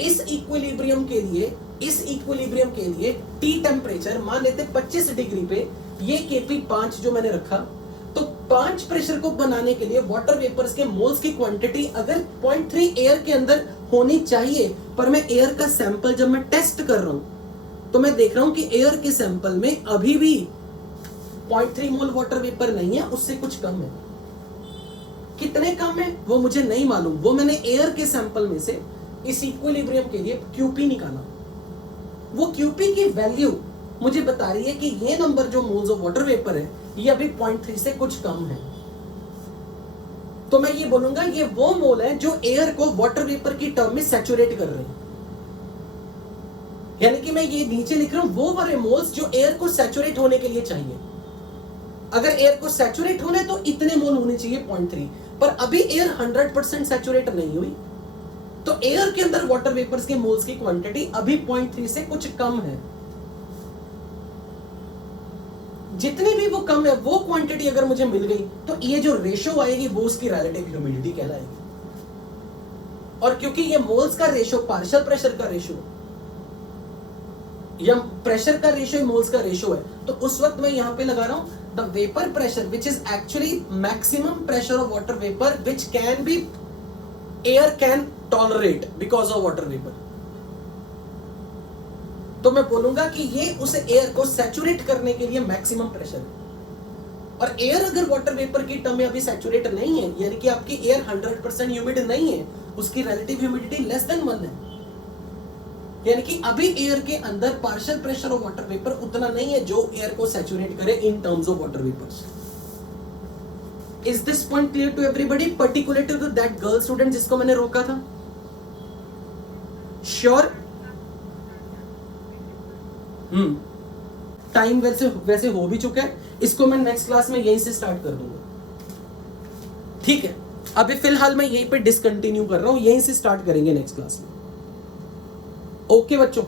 इस इक्विलिब्रियम के लिए टी टेम्परेचर मान लेते 25 डिग्री पे, ये KP 5 जो मैंने रखा, तो 5 प्रेशर को बनाने के लिए वाटर वेपर्स के मोल्स की क्वांटिटी अगर 0.3 एयर के अंदर होनी चाहिए, पर मैं एयर का सैंपल जब मैं टेस्ट कर रहा हूं, तो मैं देख रहा हूं कि एयर के सैंपल में अभी भी 0.3 मोल वाटर वेपर नहीं है, उससे कुछ कम है। कितने कम है वो मुझे नहीं मालूम, वो मैंने एयर के सैंपल में से इस इक्विलिब्रियम के लिए QP निकाला। वो QP की वैल्यू मुझे बता रही है कि ये नंबर जो मोल्स ऑफ वाटर वेपर है, ये अभी 0.3 से कुछ कम है। तो मैं ये बोलूंगा ये वो मोल है जो एयर को वाटर वेपर की टर्म में सैचुरेट कर रहे हैं। यानी कि मैं ये नीचे लिख रहा हूं वो वाले मोल्स जो एयर को सैचुरेट होने के लिए चाहिए। अगर एयर को सैचुरेट होना है तो इतने मोल होने चाहिए 0.3, पर अभी एयर 100% सैचुरेट नहीं हुई, तो एयर के अंदर वाटर वेपर्स के मोल्स की क्वांटिटी अभी 0.3 से कुछ कम है। जितनी भी वो कम है, वो क्वांटिटी अगर मुझे मिल गई, तो ये जो रेशो आएगी वो उसकी रिलेटिव ह्यूमिडिटी कहलाएगी। और क्योंकि ये मोल्स का रेशो पार्शियल प्रेशर का रेशो या प्रेशर का रेशो मोल्स का रेशो है, तो उस वक्त मैं यहां पे लगा रहा हूं the vapour pressure which is actually maximum pressure of water vapour which can be air can tolerate because of water vapour. तो मैं बोलूंगा कि ये उस एयर को सैचुरेट करने के लिए मैक्सिमम प्रेशर है। और एयर अगर वाटर वेपर की टर्म में अभी सैचुरेट नहीं है, यानी कि आपकी एयर 100% ह्यूमिड नहीं है, उसकी रिलेटिव ह्यूमिडिटी लेस देन 1 है, यानी कि अभी एयर के अंदर partial pressure of water vapour उतना नहीं है जो एयर को सैचुरेट करे in terms of water vapours. Is this point clear to everybody, particular to that girl student जिसको मैंने रोका था? श्योर? टाइम वैसे हो भी चुका है, इसको मैं नेक्स्ट क्लास में यहीं से स्टार्ट कर दूंगा। ठीक है, अभी फिलहाल मैं यहीं पे डिसकंटिन्यू कर रहा हूं, यहीं से स्टार्ट करेंगे नेक्स्ट क्लास में। ओके बच्चों।